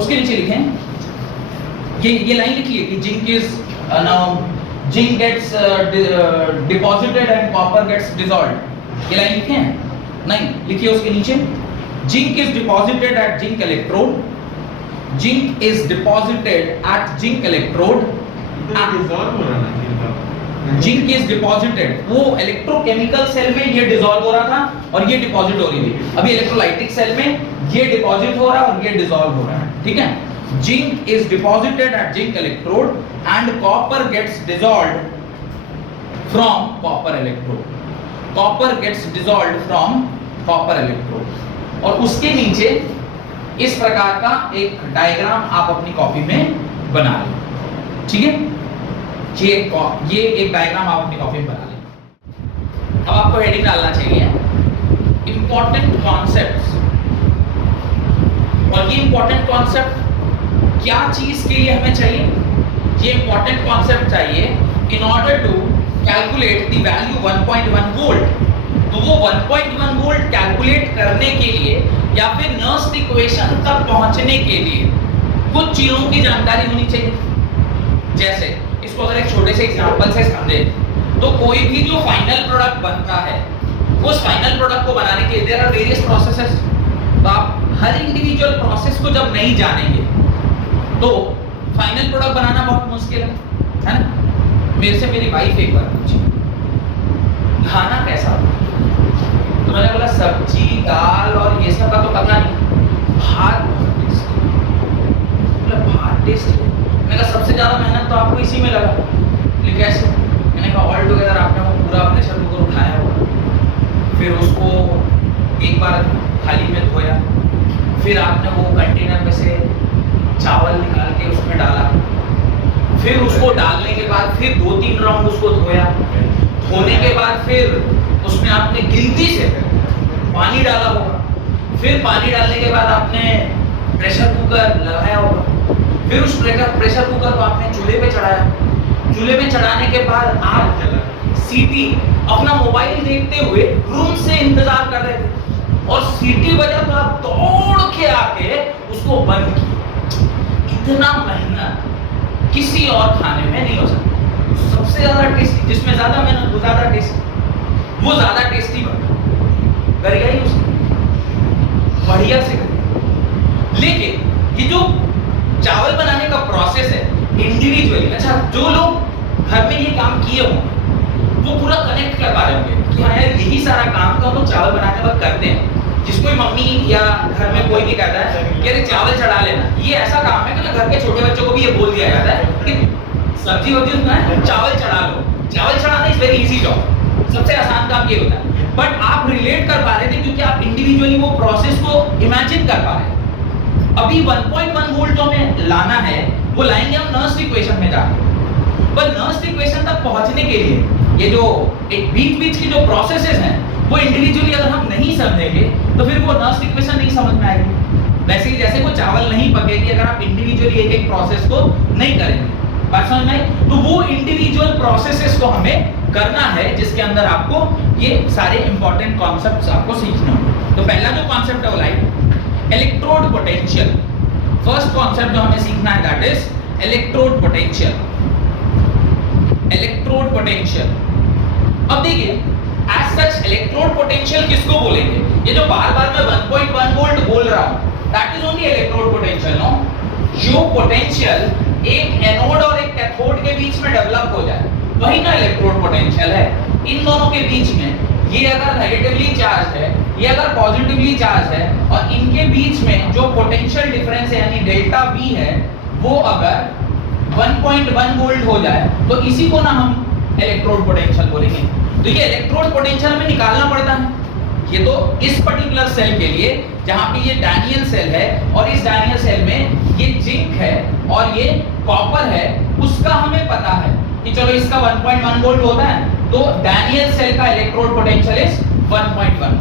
उसके नीचे लिखें, ये लाइन लिखिए कि zinc is now zinc gets deposited and copper gets dissolved. ये लाइन लिखे हैं? नहीं, लिखिए उसके नीचे zinc is deposited at zinc electrode, zinc is deposited at zinc electrode, dissolve हो रहा है। जिंक इज डिपॉजिटेड, वो इलेक्ट्रोकेमिकल सेल में ये डिसॉल्व हो रहा था और ये डिपॉजिट हो रही थी। अभी इलेक्ट्रोलाइटिक सेल में ये डिपॉजिट हो रहा है और ये डिसॉल्व हो रहा है, ठीक है? Zinc is deposited at zinc electrode and copper gets dissolved from copper electrode. Copper gets dissolved from copper electrode. और उसके नीचे इस प्रकार का एक डायग्राम आप अपनी कॉपी में बना लें, ठीक है? ये एक डायग्राम आप अपनी कॉपी में बना लें। अब आपको हेडिंग डालना चाहिए इंपॉर्टेंट कॉन्सेप्ट्स, और ये इंपॉर्टेंट कॉन्सेप्ट क्या चीज के लिए हमें चाहिए, ये इंपॉर्टेंट कॉन्सेप्ट चाहिए, in order to calculate the value 1.1 volt. तो वो 1.1 वोल्ट कैलकुलेट करने के लिए या फिर नर्स इक्वेशन तक पहुंचने के लिए कुछ चीजों की जानकारी होनी चाहिए। जैसे इसको अगर एक छोटे से एग्जांपल से समझे तो कोई भी जो फाइनल प्रोडक्ट बनता है, उस फाइनल प्रोडक्ट को बनाने के देयर आर वेरियस प्रोसेसेस। तो आप हर इंडिविजुअल प्रोसेस को जब नहीं जानेंगे तो फाइनल प्रोडक्ट बनाना बहुत मुश्किल है ना। मेरे से मेरी वाइफ एक बार पूछी खाना कैसा, तो मैंने बोला सब्जी दाल और ये सब का तो पता नहीं, भात बहुत टेस्टी। बोला भात टेस्टी, मैंने कहा सबसे ज्यादा मेहनत तो आपको इसी में लगा, लेकिन कैसे? मैंने कहा ऑल टुगेदर आपने वो पूरा प्रेशर कुकर उठाया होगा, फिर उसको एक बार थाली में धोया, फिर आपने वो कंटेनर में से चावल निकाल के उसमें डाला, फिर उसको डालने के बाद फिर 2-3 राउंड उसको धोया, धोने के बाद फिर उसमें आपने गिनती से पानी डाला होगा, फिर पानी डालने के बाद आपने प्रेशर कुकर लगाया होगा, फिर उस प्रेशर कुकर को आपने चूल्हे पे चढ़ाया, चूल्हे पे चढ़ाने के बाद आप सीटी अपना मोबाइल देखते हुए रूम से इंतजार कर रहे थे और सीटी बजा तो आप दौड़ के आके उसको बंद किया। इतना मेहनत किसी और खाने में नहीं हो सकता। सबसे ज्यादा टेस्टी, जिसमें ज्यादा मेहनत वो ज्यादा टेस्टी, वो ज्यादा टेस्टी बना करेगा ही उसको बढ़िया से करेगा। लेकिन ये जो चावल बनाने का प्रोसेस है इंडिविजुअली, अच्छा जो लोग घर में ये काम किए हों वो पूरा कनेक्ट कर पा रहे होंगे कि हाँ यार यही सारा काम तो हम लोग चावल बनाने वक्त करते हैं। जिसको मम्मी या घर में कोई भी कहता है कि अरे चावल चढ़ा लेना, ये ऐसा काम है कि घर के छोटे बच्चों को भी ये बोल दिया जाता है कि सब्जी होती है चावल चढ़ा लो। चावल चढ़ाना इज वेरी इजी जॉब, सबसे आसान काम ये होता है। बट आप रिलेट कर पा रहे थे क्योंकि आप इंडिविजुअली वो प्रोसेस को इमेजिन कर पा रहे हैं। अभी 1.1 वोल्ट जो हमें लाना है वो लाएंगे हम नर्स इक्वेशन में जाके, पर नर्स इक्वेशन तक पहुंचने के लिए ये जो एक बीच की जो प्रोसेसेस हैं वो इंडिविजुअली अगर हम नहीं समझेंगे तो फिर वो नर्स इक्वेशन नहीं समझ में आएगी। वैसे ही जैसे वो चावल नहीं पकेगी अगर आप इंडिविजुअली एक प्रोसेस को नहीं करेंगे। बात समझ में आई? तो वो इंडिविजुअल प्रोसेसेस को हमें करना है जिसके अंदर आपको ये सारे इंपॉर्टेंट कॉन्सेप्ट्स आपको सीखने होंगे। तो पहला जो कॉन्सेप्ट है वो like electrode potential. First concept जो हमें सीखना है that is electrode potential. Electrode potential, अब देखिए एज सच इलेक्ट्रोड पोटेंशियल किसको बोलेंगे? ये जो बार-बार मैं 1.1 वोल्ट बोल रहा हूं that is only electrode potential. No, जो पोटेंशियल एक एनोड और एक कैथोड के बीच में डेवलप हो जाए वही ना इलेक्ट्रोड पोटेंशियल है। इन दोनों के बीच में ये अगर नेगेटिवली चार्ज है, ये अगर पॉजिटिवली चार्ज है और इनके बीच में जो पोटेंशियल डिफरेंस है यानी डेल्टा V है वो अगर 1.1 वोल्ट हो जाए तो इसी को ना हम इलेक्ट्रोड पोटेंशियल बोलेंगे। तो ये इलेक्ट्रोड पोटेंशियल में निकालना पड़ता है। ये तो इस पर्टिकुलर सेल के लिए जहां पे ये डैनियल सेल है और इस डैनियल सेल में ये जिंक है और ये कॉपर है, उसका हमें पता है कि चलो इसका 1.1 वोल्ट होता है तो डैनियल सेल का इलेक्ट्रोड पोटेंशियल इज 1.1।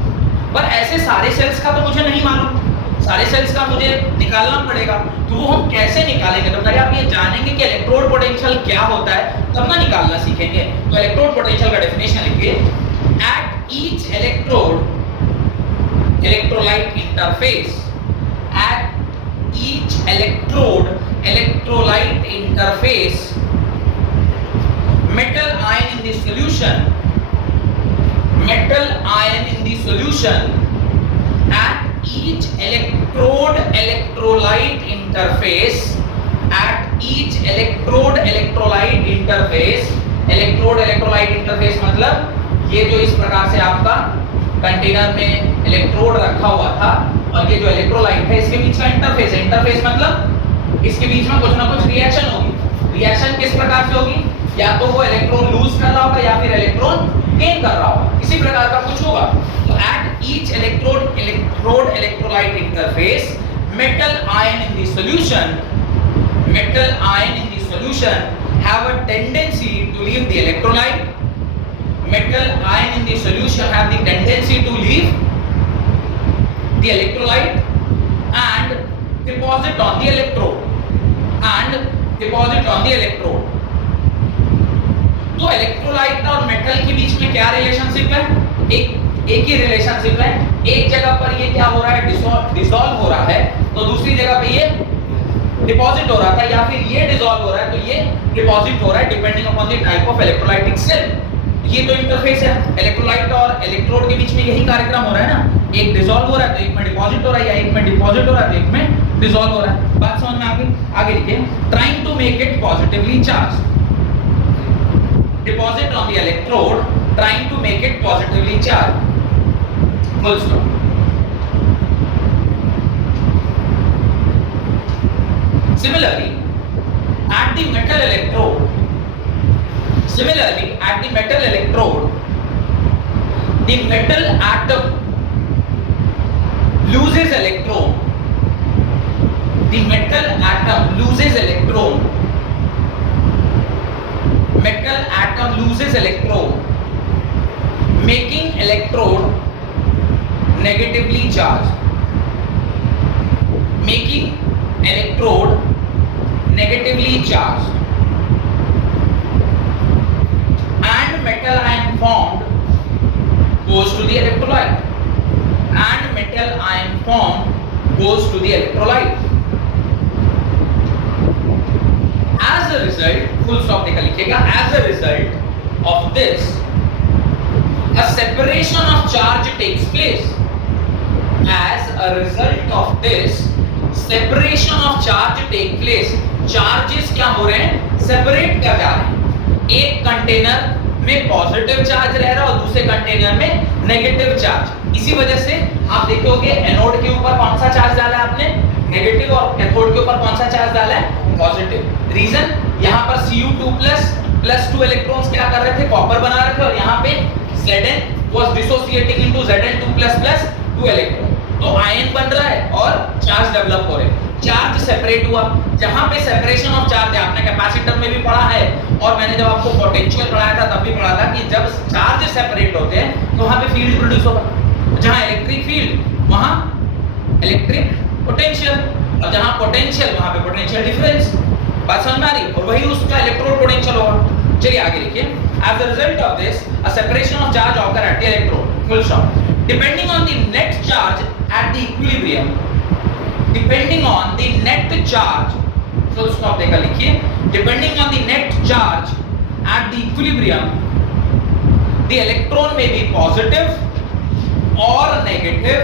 पर ऐसे सारे सेल्स का तो मुझे नहीं मालूम, सारे सेल्स का मुझे निकालना पड़ेगा। तो वो हम कैसे निकालेंगे? तो पहले आप ये जानेंगे कि इलेक्ट्रोड पोटेंशियल क्या होता है तब ना निकालना सीखेंगे। तो इलेक्ट्रोड पोटेंशियल का डेफिनेशन लिखिए, at each electrode electrolyte interface, at each electrode electrolyte interface, metal ion in the solution, metal ion in the solution, at each electrode electrolyte interface, at each electrode electrolyte interface, electrode electrolyte interface मतलब ये जो इस प्रकार से आपका container में electrode रखा हुआ था और ये जो इलेक्ट्रोलाइट है इसके बीच का इंटरफेस है। इंटरफेस मतलब इसके बीच में कुछ ना कुछ रिएक्शन होगी। रिएक्शन किस प्रकार से होगी? या तो वो इलेक्ट्रॉन लूज कर रहा होगा या फिर इलेक्ट्रॉन गेन कर रहा होगा, इसी प्रकार का कुछ होगा। तो at each electrode electrolyte interface, metal ion in the solution, metal ion in the solution have a tendency to leave the electrolyte. Metal ion in the solution have the tendency to leave the electrolyte and deposit on the electrode. and deposit on the electrode. तो electrolyte और metal के बीच में क्या relationship है? एक ही relationship है। एक जगह पर ये क्या हो रहा है, डिसॉल्व हो रहा है, तो दूसरी जगह पे ये डिपॉजिट हो रहा था, या फिर ये डिसॉल्व हो रहा है तो ये डिपॉजिट हो रहा है, depending upon the type of electrolytic cell. ये तो इंटरफेस है, इलेक्ट्रोलाइट और इलेक्ट्रोड के बीच में यही कार्यक्रम हो रहा है ना, एक डिसॉल्व हो रहा है तो एक में डिपॉजिट हो रहा है, या एक में डिपॉजिट हो रहा है तो एक में डिसॉल्व हो रहा है। बात समझ में आ गई? आगे लिखिए, trying to make it positively charge, deposit on the electrode, trying to make it positively charged, full stop. Similarly, at the metal electrode, the metal atom loses electron. The metal atom loses electron. Metal atom loses electron, making electrode negatively charged. Making electrode negatively charged. And metal ion formed goes to the electrolyte. And metal ion formed goes to the electrolyte. As a result, full stop देखा लिखिएगा, as a result of this, a separation of charge takes place. As a result of this, separation of charge take place. Charges क्या हो रहे हैं? Separate कर जा रहे हैं। एक कंटेनर में पॉजिटिव चार्ज रह रहा है और दूसरे कंटेनर में नेगेटिव चार्ज। इसी वजह से आप देखोगे एनोड के ऊपर कौन सा चार्ज डाला है आपने? नेगेटिव, और कैथोड के ऊपर कौन सा चार्ज डाला है? पॉजिटिव। रीजन, यहाँ पर Cu2+ 2 इलेक्ट्रॉन्स क्या कर रहे थे? कॉपर बना रहे थे, और यहाँ पे Zn was dissociating into Zn2++ 2 electron. तो आयन बन रहा है और चार्ज डेवलप हो रहे हैं, चार्ज सेपरेट हुआ। जहां पे सेपरेशन ऑफ चार्ज है, आपने कैपेसिटर में भी पढ़ा है, और मैंने जब आपको पोटेंशियल पढ़ाया था तब भी पढ़ा था कि जब चार्ज सेपरेट होते हैं तो वहां पे फील्ड प्रोड्यूस होगा। जहां इलेक्ट्रिक फील्ड वहां इलेक्ट्रिक पोटेंशियल, और जहां पोटेंशियल वहां पे पोटेंशियल डिफरेंस। बात समझ में आ रही? और वही उसका इलेक्ट्रोड पोटेंशियल होगा। चलिए आगे लिखिए, as a result of this a separation of charge occur at the electrode, full stop, depending on the net charge at the equilibrium, depending on the net charge, full stop देखा लिखिए, depending on the net charge at the equilibrium, the electron may be positive or negative,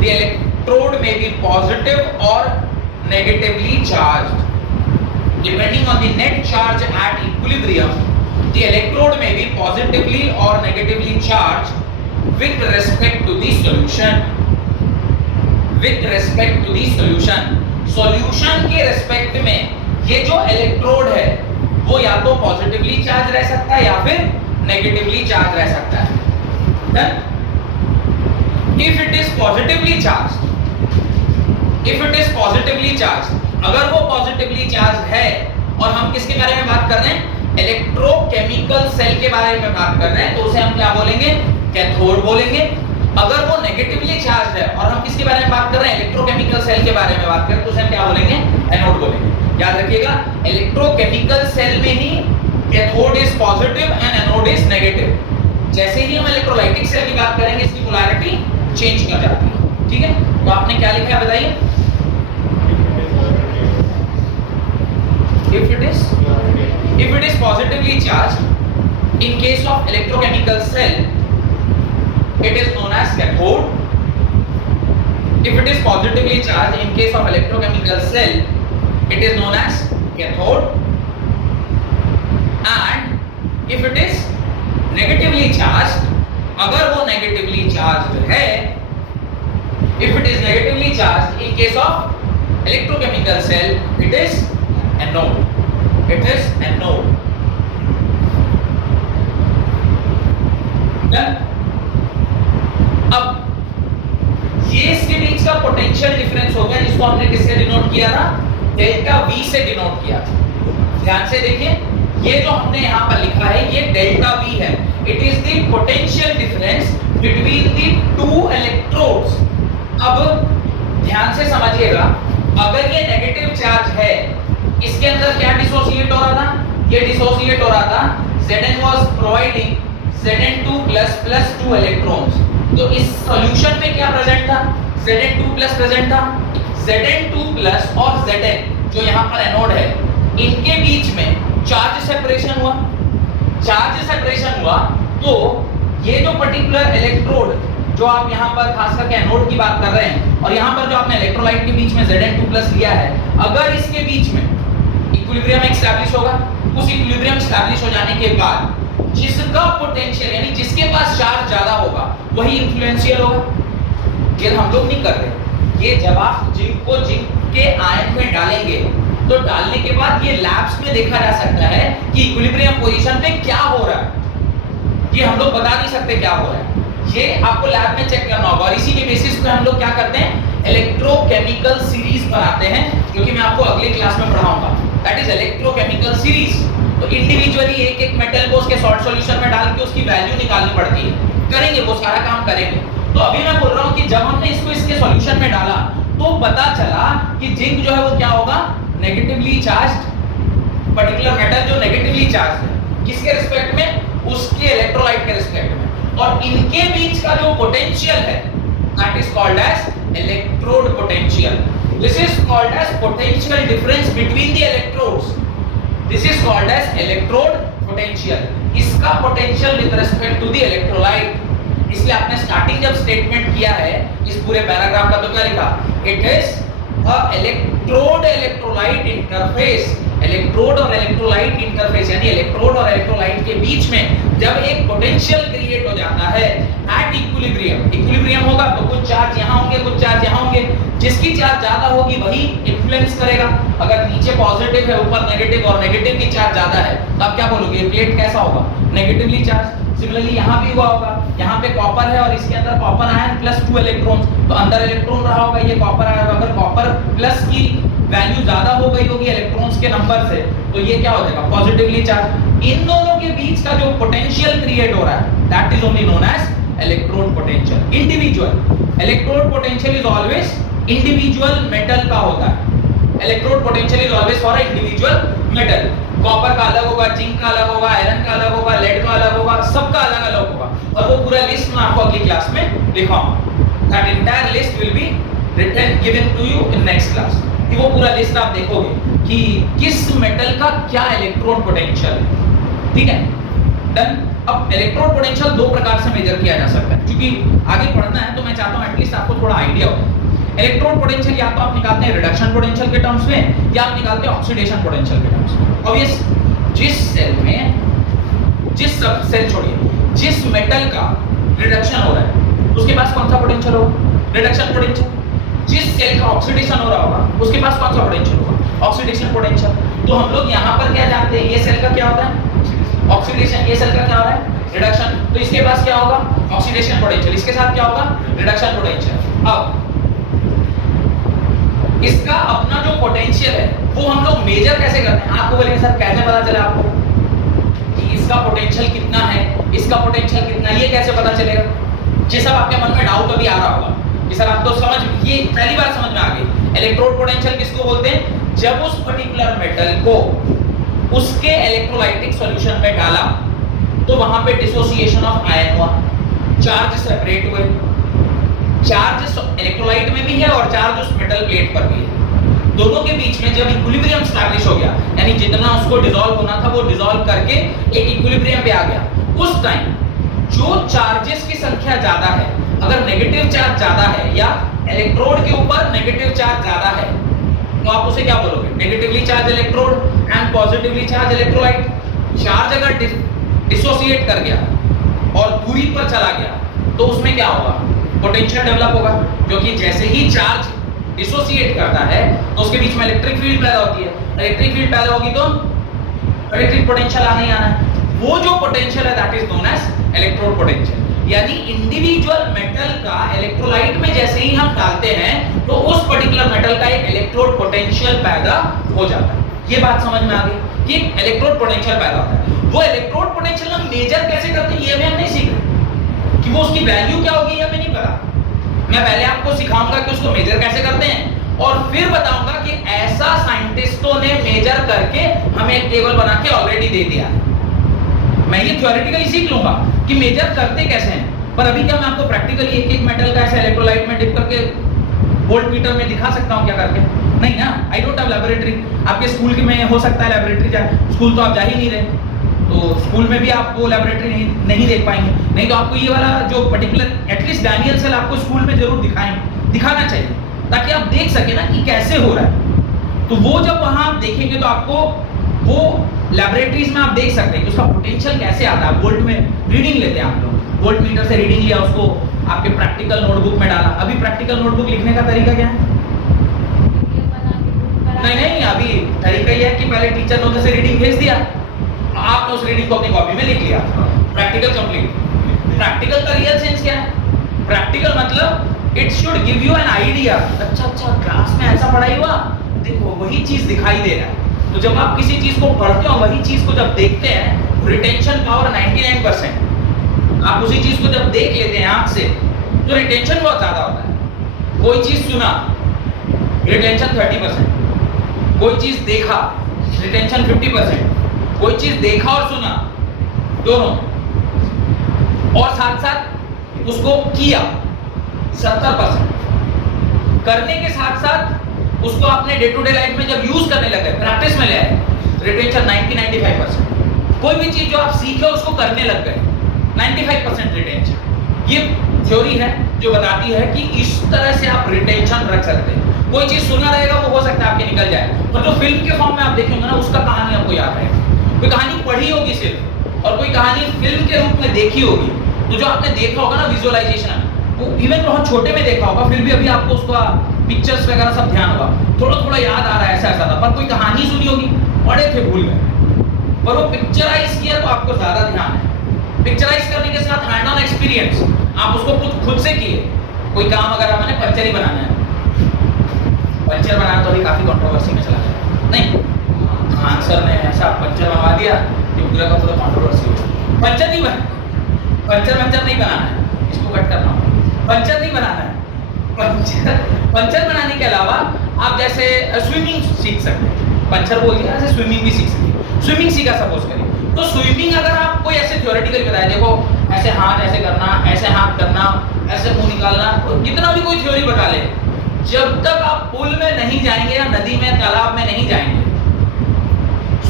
the electrode may be positive or negatively charged. Depending on the net charge at equilibrium, the electrode may be positively or negatively charged with respect to the solution. With respect to the solution. Solution के respect में ये जो electrode है वो या तो positively charged रह सकता है या फिर negatively charged रह सकता है। Done? If it is positively charged, if it is positively charged, अगर वो पॉजिटिवली चार्ज है, और हम किसके बारे में बात कर रहे हैं? इलेक्ट्रोकेमिकल सेल के बारे में बात कर रहे हैं, तो उसे हम क्या बोलेंगे? कैथोड बोलेंगे। अगर वो नेगेटिवली चार्ज है और हम किसके बारे में बात कर रहे हैं? इलेक्ट्रोकेमिकल सेल के बारे में बात कर रहे हैं, तो उसे हम क्या बोलेंगे? एनोड बोलेंगे। याद रखिएगा, इलेक्ट्रोकेमिकल सेल में ही cathode is positive and anode is negative. जैसे ही हम इलेक्ट्रोलाइटिक सेल की बात करेंगे, इसकी पोलैरिटी चेंज कर जाती है। ठीक है, तो आपने क्या लिखा है बताइए? If it is positively charged, in case of electrochemical cell, it is known as cathode. If it is positively charged, in case of electrochemical cell, it is known as cathode. And if it is negatively charged, अगर वो negatively charged है, if it is negatively charged, in case of electrochemical cell, it is anode. It is anode. Done? अब ये इसके बीच का potential difference हो गया, जिसको हमने किससे डिनोट किया था? डेल्टा V से डिनोट किया था। ध्यान से देखिए, ये जो हमने यहाँ पर लिखा है ये डेल्टा V है। It is the potential difference between the two electrodes. अब ध्यान से समझिएगा, अगर ये नेगेटिव चार्ज है, इसके अंदर क्या डिसोसिएट हो रहा था? ये डिसोसिएट हो रहा था, Zn was providing Zn2 plus 2 electrons. तो इस सॉल्यूशन में क्या प्रेजेंट था? Zn2 प्लस प्रेजेंट था। Zn2 प्लस और Zn जो यहाँ पर एनोड है, इनके बीच में चार्ज सेपरेशन हुआ। चार्ज सेपरेशन हुआ तो ये जो पर्टिकुलर इलेक्ट्रोड जो आप यहाँ पर खास करके एनोड की बात कर रहे हैं, और यहाँ पर जो आपने इलेक्ट्रोलाइट के बीच में Zn2 प्लस लिया है, अगर इसके बीच में इक्विलिब्रियम एस्टैब्लिश होगा, उस इक्विलिब्रियम एस्टैब्लिश हो जाने के बाद जिसका पोटेंशियल यानी जिसके पास चार्ज ज्यादा होगा वही इन्फ्लुएंशियल होगा। ये हम लोग नहीं कर रहे। ये जब आप जिंक को जिंक के आयन में डालेंगे तो डालने के बाद ये लैब्स में देखा जा सकता है कि इक्विलिब्रियम पोजीशन पे क्या हो रहा है। ये हम लोग बता नहीं सकते क्या हो रहा है, ये आपको लैब में चेक करना होगा। और इसी के बेसिस पे हम लोग क्या करते हैं, इलेक्ट्रोकेमिकल सीरीज बनाते हैं, क्योंकि मैं आपको अगली क्लास में पढ़ाऊंगा, दैट इज इलेक्ट्रोकेमिकल सीरीज। तो इंडिविजुअली एक एक मेटल को उसके सॉल्ट सॉल्यूशन में डाल के उसकी वैल्यू निकालनी पड़ती है। करेंगे, वो सारा काम करेंगे। तो अभी मैं बोल रहा हूं कि जब हमने इसको इसके सॉल्यूशन में डाला तो पता चला कि जिंक जो है वो क्या होगा, नेगेटिवली चार्ज्ड, पर्टिकुलर मेटल जो नेगेटिवली चार्ज है, किसके रिस्पेक्ट में, उसके इलेक्ट्रोलाइट के रिस्पेक्ट में। और इनके बीच का जो पोटेंशियल है that is called as electrode potential. This is called as potential difference between the electrodes. This is called as electrode potential. इसका potential with respect to the electrolyte. इसलिए आपने स्टार्टिंग जब स्टेटमेंट किया है इस पूरे पैराग्राफ का, तो क्या लिखा, it is a electrode electrolyte interface. Electrode और इलेक्ट्रोलाइट इंटरफेस यानी इलेक्ट्रोड और इलेक्ट्रोलाइट के बीच में जब एक पोटेंशियल क्रिएट हो जाता है एट इक्विलिब्रियम, इक्विलिब्रियम होगा तो कुछ चार्ज यहां होंगे, कुछ चार्ज यहां होंगे, जिसकी चार्ज ज्यादा होगी वही इन्फ्लुएंस करेगा। अगर नीचे पॉजिटिव है, ऊपर नेगेटिव और नेगेटिव की चार्ज ज्यादा है, तो आप क्या बोलोगे, प्लेट कैसा होगा, नेगेटिवली चार्ज। सिमिलरली यहां भी हुआ होगा, यहां पे कॉपर है और इसके अंदर कॉपर आयन प्लस 2 इलेक्ट्रॉन्स, तो अंदर इलेक्ट्रॉन रहा होगा, ये कॉपर आयन, अगर कॉपर प्लस की वैल्यू ज्यादा हो गई होगी इलेक्ट्रॉन्स के नंबर से, तो ये क्या हो जाएगा, पॉजिटिवली चार्ज। इन दोनों के बीच का जो पोटेंशियल क्रिएट हो रहा है that is only known as electrode potential. Individual electrode potential is always individual metal का होता है। Electrode potential is always for individual metal. Copper का अलग होगा, जिंक का अलग होगा, आयरन का अलग होगा, लेड का अलग होगा, सबका अलग अलग होगा। और वो पूरा लिस्ट मैं आपको अगली क्लास में दिखाऊंगा। That entire list will be written given to you in next class. कि वो पूरा लिस्ट आप देखोगे कि किस मेटल का क्या इलेक्ट्रोड पोटेंशियल है। ठीक है, डन। अब इलेक्ट्रोड पोटेंशियल दो प्रकार से मेजर किया जा सकता है, क्योंकि आगे पढ़ना है तो मैं चाहता हूं एटलीस्ट आपको थोड़ा आइडिया हो। इलेक्ट्रोड पोटेंशियल या तो आप निकालते हैं रिडक्शन पोटेंशियल के टर्म्स में, या आप निकालते हैं ऑक्सीडेशन पोटेंशियल के टर्म्स में। ऑब्वियस, जिस सेल में, जिस सब सेल छोड़िए, जिस मेटल का रिडक्शन हो रहा है उसके पास कौन सा पोटेंशियल होगा, रिडक्शन पोटेंशियल। जिस सेल का ऑक्सीडेशन हो रहा होगा उसके पास कौन सा पोटेंशियल होगा, ऑक्सीडेशन पोटेंशियल। तो हम लोग यहाँ पर क्या जानते हैं, ये सेल का क्या होता है, ऑक्सीडेशन, ये सेल का क्या हो रहा है, रिडक्शन, तो इसके पास क्या होगा, ऑक्सीडेशन पोटेंशियल, इसके साथ क्या होगा, रिडक्शन पोटेंशियल। अब इसका अपना जो पोटेंशियल है वो हम लोग मेजर कैसे करते हैं, आपको बोलेंगे सर कैसे पता चले आपको कि इसका पोटेंशियल कितना है, इसका पोटेंशियल कितना है, ये कैसे पता चलेगा। ये सब आपके मन में डाउट अभी आ रहा होगा कि सर आप तो समझ, ये पहली बार समझ में आ गई। इलेक्ट्रोड पोटेंशियल किसको बोलते हैं, जब उस पर्टिकुलर मेटल को उसके इलेक्ट्रोलाइटिक सॉल्यूशन में डाला तो वहां पे डिसोसिएशन ऑफ आयन हुआ, चार्ज सेपरेट हुए। चार्ज इलेक्ट्रोलाइट में भी है और चार्ज उस मेटल प्लेट पर भी है। दोनों के बीच में जब इक्विलिब्रियम एस्टैब्लिश हो गया, यानी जितना उसको डिसॉल्व होना था वो डिसॉल्व करके एक इक्विलिब्रियम पे आ गया, उस टाइम जो चार्जेस की संख्या ज्यादा है, अगर नेगेटिव चार्ज ज्यादा है या इलेक्ट्रोड के ऊपर नेगेटिव चार्ज ज्यादा है, तो आप उसे क्या बोलोगे, negatively charge electrode and positively charge electrolyte. Charge अगर डिसोसिएट कर गया और दूरी पर चला गया तो उसमें क्या होगा, पोटेंशियल डेवलप होगा, क्योंकि जैसे ही चार्ज डिसोसिएट करता है तो उसके बीच में इलेक्ट्रिक फील्ड पैदा होती है। इलेक्ट्रिक फील्ड पैदा होगी तो इलेक्ट्रिक पोटेंशियल आना ही आना है। वो जो पोटेंशियल है that is known as electrode potential. यानी इंडिविजुअल मेटल का इलेक्ट्रोलाइट में जैसे ही हम डालते हैं तो उस पर्टिकुलर मेटल का एक इलेक्ट्रोड पोटेंशियल पैदा हो जाता है। ये बात समझ में आ गई कि इलेक्ट्रोड पोटेंशियल पैदा होता है। वो इलेक्ट्रोड पोटेंशियल हम मेजर कैसे करते हैं ये भी हम नहीं सीख रहे, कि वो उसकी वैल्यू क्या होगी ये हमें नहीं पता। मैं पहले आपको सिखाऊंगा कि उसको मेजर कैसे करते हैं, और फिर बताऊंगा कि ऐसा साइंटिस्टों ने मेजर करके हमें एक टेबल बना के ऑलरेडी दे दिया है। मैं ये थ्योरेटिकली सीख लूंगा कि मेजर करते कैसे हैं, पर अभी क्या मैं आपको प्रैक्टिकली एक एक मेटल का ऐसे इलेक्ट्रोलाइट में डिप करके वोल्ट मीटर में दिखा सकता हूं क्या करके? नहीं ना, आई डोंट हैव लैबोरेटरी। आपके स्कूल के में हो सकता है लैबोरेटरी जाए, स्कूल तो आप जा ही नहीं रहे, तो स्कूल में भी आप वो लैबोरेटरी नहीं देख पाएंगे। नहीं तो आपको ये वाला जो पर्टिकुलर एटलीस्ट डैनियल सेल आपको स्कूल में जरूर दिखाना चाहिए, ताकि आप देख सके ना कि कैसे हो रहा है। तो वो जब वहां आप देखेंगे तो आपको वो लैबोरेटरीज में आप देख सकते हैं कि उसका पोटेंशियल कैसे आता है। वोल्ट में रीडिंग लेते हैं आप लोग, वोल्ट मीटर से रीडिंग लिया, उसको आपके प्रैक्टिकल नोटबुक में डाला। अभी प्रैक्टिकल नोटबुक लिखने का तरीका क्या है? नहीं, अभी तरीका ये है कि पहले टीचर नोट से रीडिंग भेज दिया, आपने उस रीडिंग को अपनी कॉपी में लिख लिया, प्रैक्टिकल कंप्लीट। प्रैक्टिकल का रियल सेंस क्या है? प्रैक्टिकल मतलब it should give you an idea. अच्छा क्लास में ऐसा पढ़ाई हुआ, देखो वही चीज दिखाई दे रहा है। तो जब आप किसी चीज को पढ़ते हो, वही चीज को जब देखते हैं, रिटेंशन पावर 99%। आप उसी चीज को जब देख लेते हैं आंख से, तो रिटेंशन बहुत ज्यादा होता है। कोई चीज सुना, रिटेंशन 30%। कोई चीज देखा, रिटेंशन 50%। कोई चीज देखा और सुना दोनों, और साथ साथ उसको किया 70%। करने के साथ साथ उसको अपने डे टू डे लाइफ में जब यूज करने लगे, प्रैक्टिस में ले आए, रिटेंशन 90-95%। कोई भी चीज जो आप सीखे उसको करने लग गए, 95% रिटेंशन। ये थ्योरी है जो बताती है कि इस तरह से आप रिटेंशन रख सकते हैं। कोई चीज सुना रहेगा, वो हो सकता है आपके निकल जाए, और जो फिल्म के फॉर्म में आप देखेंगे ना, उसका कहानी आपको याद रहेगा। कोई कहानी पढ़ी होगी सिर्फ, और कोई कहानी फिल्म के रूप में देखी होगी, तो जो आपने देखा होगा ना विजुअलाइजेशन, वो इवन बहुत छोटे में देखा होगा, फिर भी अभी आपको उसका पिक्चर्स वगैरह सब ध्यान होगा, थोड़ा थोड़ा याद आ रहा है, ऐसा था। पर कोई कहानी सुनी होगी, पढ़े थे भूल गए, पर वो पिक्चराइज किया तो आपको ज्यादा ध्यान है। पिक्चराइज करने के साथ हैंड ऑन एक्सपीरियंस, आप उसको खुद से किए। कोई काम अगर आपने पंचर ही बनाना है, पंचर बनाना तो अभी काफी कंट्रोवर्सी में चला गया, नहीं आंसर ने ऐसा पंचर बनवा दिया कि पूरा का पूरा कंट्रोवर्सी हो। पंचर नहीं नहीं बनाना है, इसको कट करना होगा। पंचर नहीं बनाना है, पंचर बनाने के अलावा आप जैसे स्विमिंग सीख सकते हैं। पंचर बोल दिया, ऐसे स्विमिंग भी सीख सकते हैं। स्विमिंग सीखा सपोज करिए, तो स्विमिंग अगर आप कोई ऐसे थ्योरेटिकली बताए, देखो ऐसे हाथ ऐसे करना, ऐसे हाथ करना, ऐसे मुंह निकालना, कितना भी कोई थ्योरी बता ले, जब तक आप पुल में नहीं जाएंगे या नदी में तालाब में नहीं जाएंगे,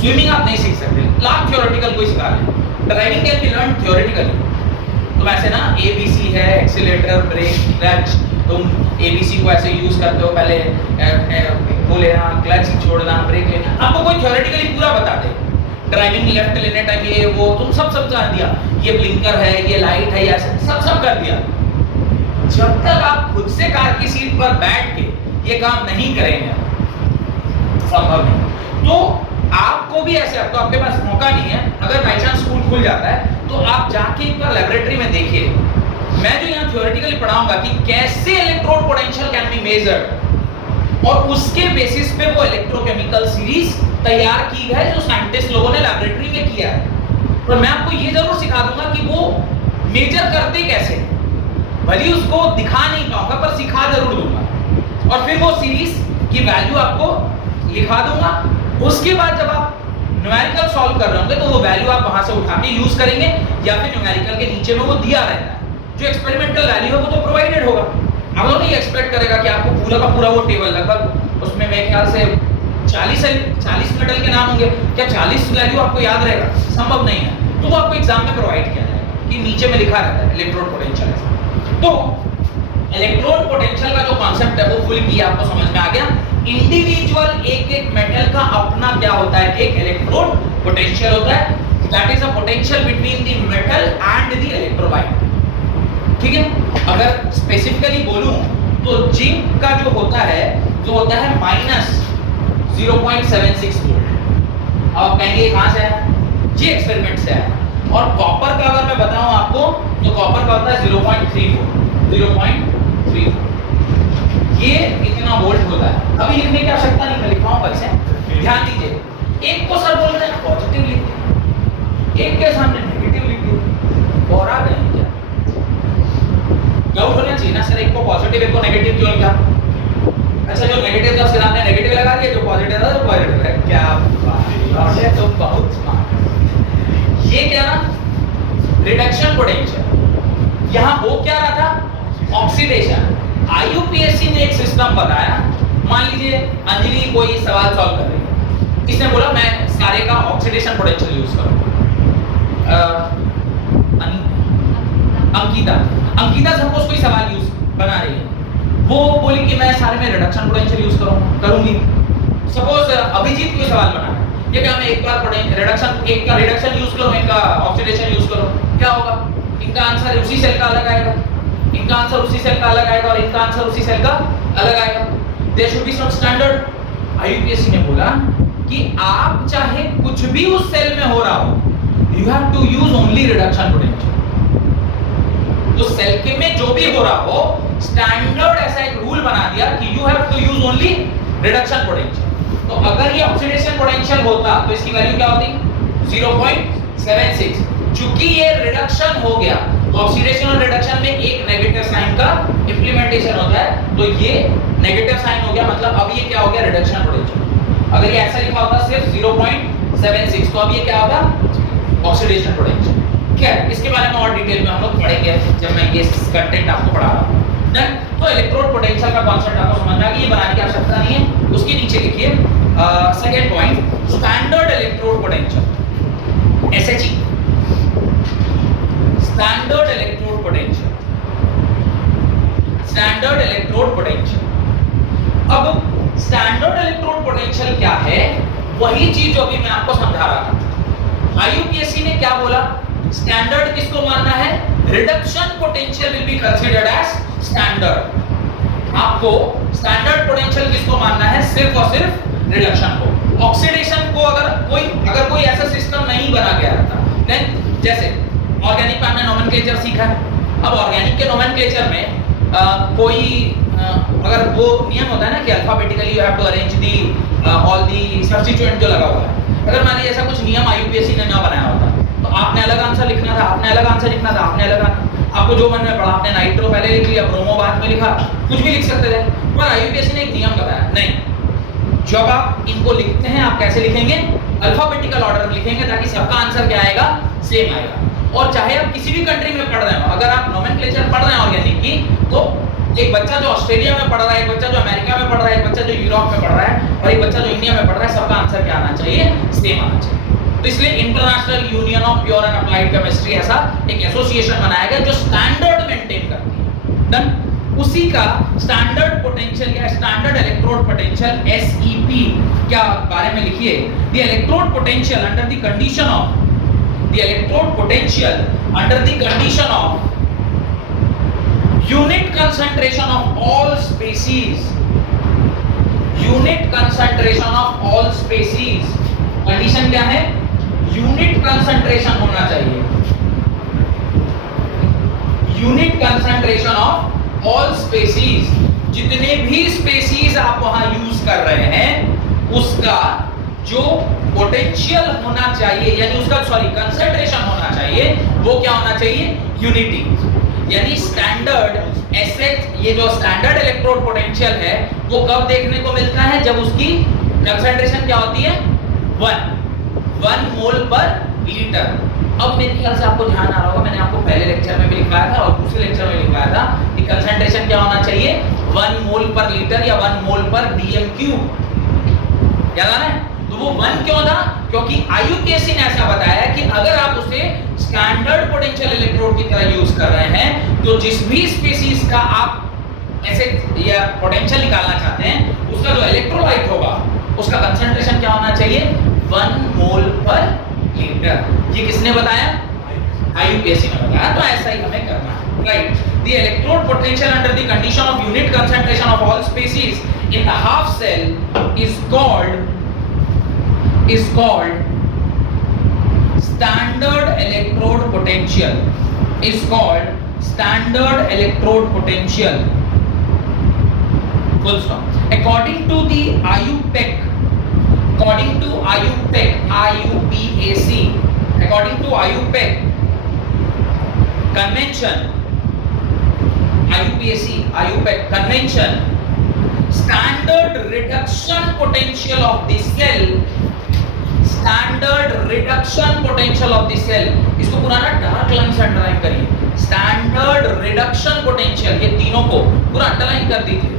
स्विमिंग आप नहीं सीख सकते। लाख थ्योरेटिकल कोई सिखा ले। Driving can be learn theoretically. तो ऐसे ना ABC है, एक्सीलरेटर, ब्रेक, क्लच, तुम ABC को ऐसे यूज करते हो, पहले वो लेना, क्लच छोड़ना, ब्रेक लेना, आपको कोई थ्योरेटिकली पूरा बता दे। ड्राइविंग लेफ्ट लेने टाइम ये वो तुम सब कर दिया, ये ब्लिंकर है, ये लाइट है, ऐसे सब कर दिया। जब तक आप खुद से कार की सीट पर बैठ के ये काम नहीं करेंगे, संभव नहीं। तो आपको भी ऐसे, अब तो आपके पास मौका नहीं है, अगर बाई चांस स्कूल खुल जाता है तो आप जाके एक बार लेबोरेटरी में देखिए। मैं जो यहाँ थ्योरेटिकली पढ़ाऊंगा कि कैसे electrode potential can be measured, और उसके बेसिस पे वो इलेक्ट्रोकेमिकल सीरीज तैयार की है जो साइंटिस्ट लोगों ने लेबोरेटरी में किया है। पर मैं आपको ये जरूर सिखा दूंगा कि वो मेजर करते कैसे, भले उसको दिखा नहीं पाऊंगा पर सिखा जरूर दूंगा, और फिर वो सीरीज की वैल्यू आपको लिखा दूंगा। उसके बाद जब आप न्यूमेरिकल सॉल्व कर रहे होंगे तो वो वैल्यू आप वहां से उठा के यूज करेंगे, या फिर न्यूमेरिकल के नीचे में वो दिया रहता है, जो एक्सपेरिमेंटल वैल्यू है वो तो प्रोवाइडेड होगा। हम लोग नहीं एक्सपेक्ट करेगा कि आपको पूरा का पूरा वो टेबल, लगभग उसमें मेरे ख्याल से 40 मेटल के नाम होंगे, क्या 40 वैल्यू आपको याद रहेगा? संभव नहीं है। तो वो आपको एग्जाम में प्रोवाइड किया जाएगा कि नीचे में लिखा रहता है इलेक्ट्रोड पोटेंशियल। तो इलेक्ट्रोड पोटेंशियल का जो कॉन्सेप्ट है वो फुल किया, आपको समझ में आ गया। इंडिविजुअल एक मेटल का अपना क्या होता है, एक इलेक्ट्रोड पोटेंशियल होता है, that is a potential between the metal and the electrolyte. ठीक है, अगर स्पेसिफिकली बोलूं तो जिंक का जो होता है -0.76 वोल्ट। अब कहेंगे कहां से है, ये एक्सपेरिमेंट से है। और कॉपर का अगर मैं बताऊं आपको तो कॉपर का होता है 0.34। ये इतना वोल्ट होता है। अभी लिखने की आवश्यकता नहीं, मैं लिखवाऊं कैसे, ध्यान दीजिए। एक को सर बोल रहे हैं पॉजिटिव लिख दिया, एक के सामने नेगेटिव लिख दिया, और आ गए क्या? डाउट होना चाहिए ना सर, एक को पॉजिटिव एक को नेगेटिव क्यों लिखा? अच्छा जो नेगेटिव था उसके सामने नेगेटिव लगा दिया, जो पॉजिटिव था तो पॉजिटिव है। क्या बात है, तुम बहुत स्मार्ट। ये क्या ना रिडक्शन पोटेंशियल, यहाँ हो क्या रहा था ऑक्सीडेशन। आईयूपीएससी ने एक सिस्टम बताया, मान लीजिए अंजलि कोई सवाल सॉल्व कर रही है, इसने बोला मैं सारे का ऑक्सीडेशन पोटेंशियल यूज करूंगा। अंकिता सपोज कोई सवाल यूज बना रही है, वो बोली कि मैं सारे में रिडक्शन पोटेंशियल यूज करूंगी। सपोज अभिजीत कोई सवाल बना रहा है, ये क्या मैं एक बार एक का रिडक्शन यूज करूं, एक का ऑक्सीडेशन यूज करूं, क्या होगा? इनका आंसर उसी सेल का अलग आएगा, इनका आंसर उसी सेल का अलग आएगा और इनका आंसर उसी सेल का अलग आएगा। There should be some standard. IUPAC ने बोला कि आप चाहे कुछ भी उस सेल में हो रहा हो, you have to use only reduction potential. तो सेल के में जो भी हो रहा हो, स्टैंडर्ड ऐसा एक रूल बना दिया कि you have to use only reduction potential. तो अगर ये ऑक्सीडेशन पोटेंशियल होता तो इसकी वैल्यू क्या होती? 0.76। चूंकि ये रिडक्शन हो गया, ऑक्सीडेशन और रिडक्शन में एक नेगेटिव साइन का इंप्लीमेंटेशन होता है, तो ये नेगेटिव साइन हो गया, मतलब अब ये क्या हो गया? Reduction potential. अगर ये ऐसा लिखा होता सिर्फ 0.76, तो अब ये क्या होगा? Oxidation potential. क्या है इसके बारे में और डिटेल में हम लोग पढ़ेंगे जब मैं ये कंटेंट आपको पढ़ा रहा हूं। डन। तो इलेक्ट्रोड पोटेंशियल का कॉन्सेप्ट आपको समझ में आ गया, ये बनाने की आवश्यकता नहीं है। उसके नीचे लिखिए second point, standard electrode potential, SHE, standard electrode potential, standard electrode potential. अब स्टैंडर्ड इलेक्ट्रोड पोटेंशियल क्या है? वही चीज जो अभी मैं आपको समझा रहा था। आईयूपीएससी ने क्या बोला? स्टैंडर्ड किसको मानना है? Reduction potential will be considered as standard. आपको स्टैंडर्ड पोटेंशियल किसको मानना है? सिर्फ और सिर्फ रिडक्शन को। ऑक्सीडेशन को अगर कोई ऐसा सिस्टम नहीं बना गया था, देन जैसे ऑर्गेनिक में हमने नोमेनक्लेचर सीखा है। अब ऑर्गेनिक के नोमेनक्लेचर में अगर वो नियम होता है ना कि alphabetically you have to arrange the all the substituent जो लगा हुआ है, अगर मान लीजिए ऐसा कुछ नियम आईयूपीएससी ने ना बनाया होता तो आपने अलग आंसर लिखना था, आपने अलग आंसर लिखना था, आपने अलग, आपको जो मन में पड़ा, आपने नाइट्रो पहले लिख लिया, ब्रोमो बाद में लिखा, कुछ भी लिख सकते थे। पर आईयूपीएससी ने एक नियम बताया, नहीं, जब आप इनको लिखते हैं आप कैसे लिखेंगे? अल्फाबेटिकल ऑर्डर में लिखेंगे, ताकि सबका आंसर क्या आएगा? सेम आएगा। और चाहे आप किसी भी कंट्री में पढ़ रहे हो, अगर आप नोमेनक्लेचर पढ़ रहे हैं ऑर्गेनिक की, तो एक बच्चा जो ऑस्ट्रेलिया में पढ़ रहा है, एक बच्चा जो अमेरिका में पढ़ रहा है, एक बच्चा जो यूरोप में पढ़ रहा है और एक बच्चा जो इंडिया में पढ़ रहा है, सबका आंसर क्या आना चाहिए? सेम आना चाहिए। तो इसलिए international union of pure and applied chemistry ऐसा एक एसोसिएशन बनाया गया जो स्टैंडर्ड मेंटेन करती है। डन। उसी का स्टैंडर्ड पोटेंशियल या स्टैंडर्ड इलेक्ट्रोड पोटेंशियल एसईपी क्या बारे में लिखिए? The electrode potential under the condition of the electrode potential under the condition of unit concentration of all species, unit concentration of all species। Condition क्या है? Unit concentration होना चाहिए, unit concentration of all species. जितने भी species आप वहां use कर रहे हैं उसका जो पोटेंशियल होना चाहिए, यानी उसका कंसंट्रेशन होना चाहिए, वो क्या होना चाहिए? यूनिटी। यानी स्टैंडर्ड एसएच, ये जो स्टैंडर्ड इलेक्ट्रोड पोटेंशियल है वो कब देखने को मिलता है? जब उसकी कंसंट्रेशन क्या होती है? 1 मोल पर लीटर। अब मेरे ख्याल से आपको ध्यान आ रहा होगा, मैंने आपको पहले लेक्चर में भी लिखवाया था और दूसरे लेक्चर में लिखवाया था कि कंसंट्रेशन क्या होना चाहिए? 1 मोल पर लीटर या 1 मोल पर डीएम क्यूब। याद आ रहा है? तो वो 1 क्यों था? क्योंकि आईयूपीएससी ने ऐसा बताया कि अगर आप उसे स्टैंडर्ड पोटेंशियल इलेक्ट्रोड की तरह यूज कर रहे हैं, तो जिस भी स्पीसीज का आप ऐसे या पोटेंशियल निकालना चाहते हैं, उसका जो इलेक्ट्रोलाइट होगा उसका कंसंट्रेशन क्या होना चाहिए? 1 मोल पर लीटर। ये किसने बताया? आईयूपीएससी ने बताया। तो ऐसा ही हमें करना है, right? The electrode potential under the condition of unit concentration of all species in the half cell is called standard electrode potential, is called standard electrode potential, full stop. According to the IUPAC, according to IUPAC convention, IUPAC convention, standard reduction potential of the cell, standard reduction potential of the cell, इसको पूरा ना dark line से underline करिए, standard reduction potential, ये तीनों को पूरा underline कर दीजिए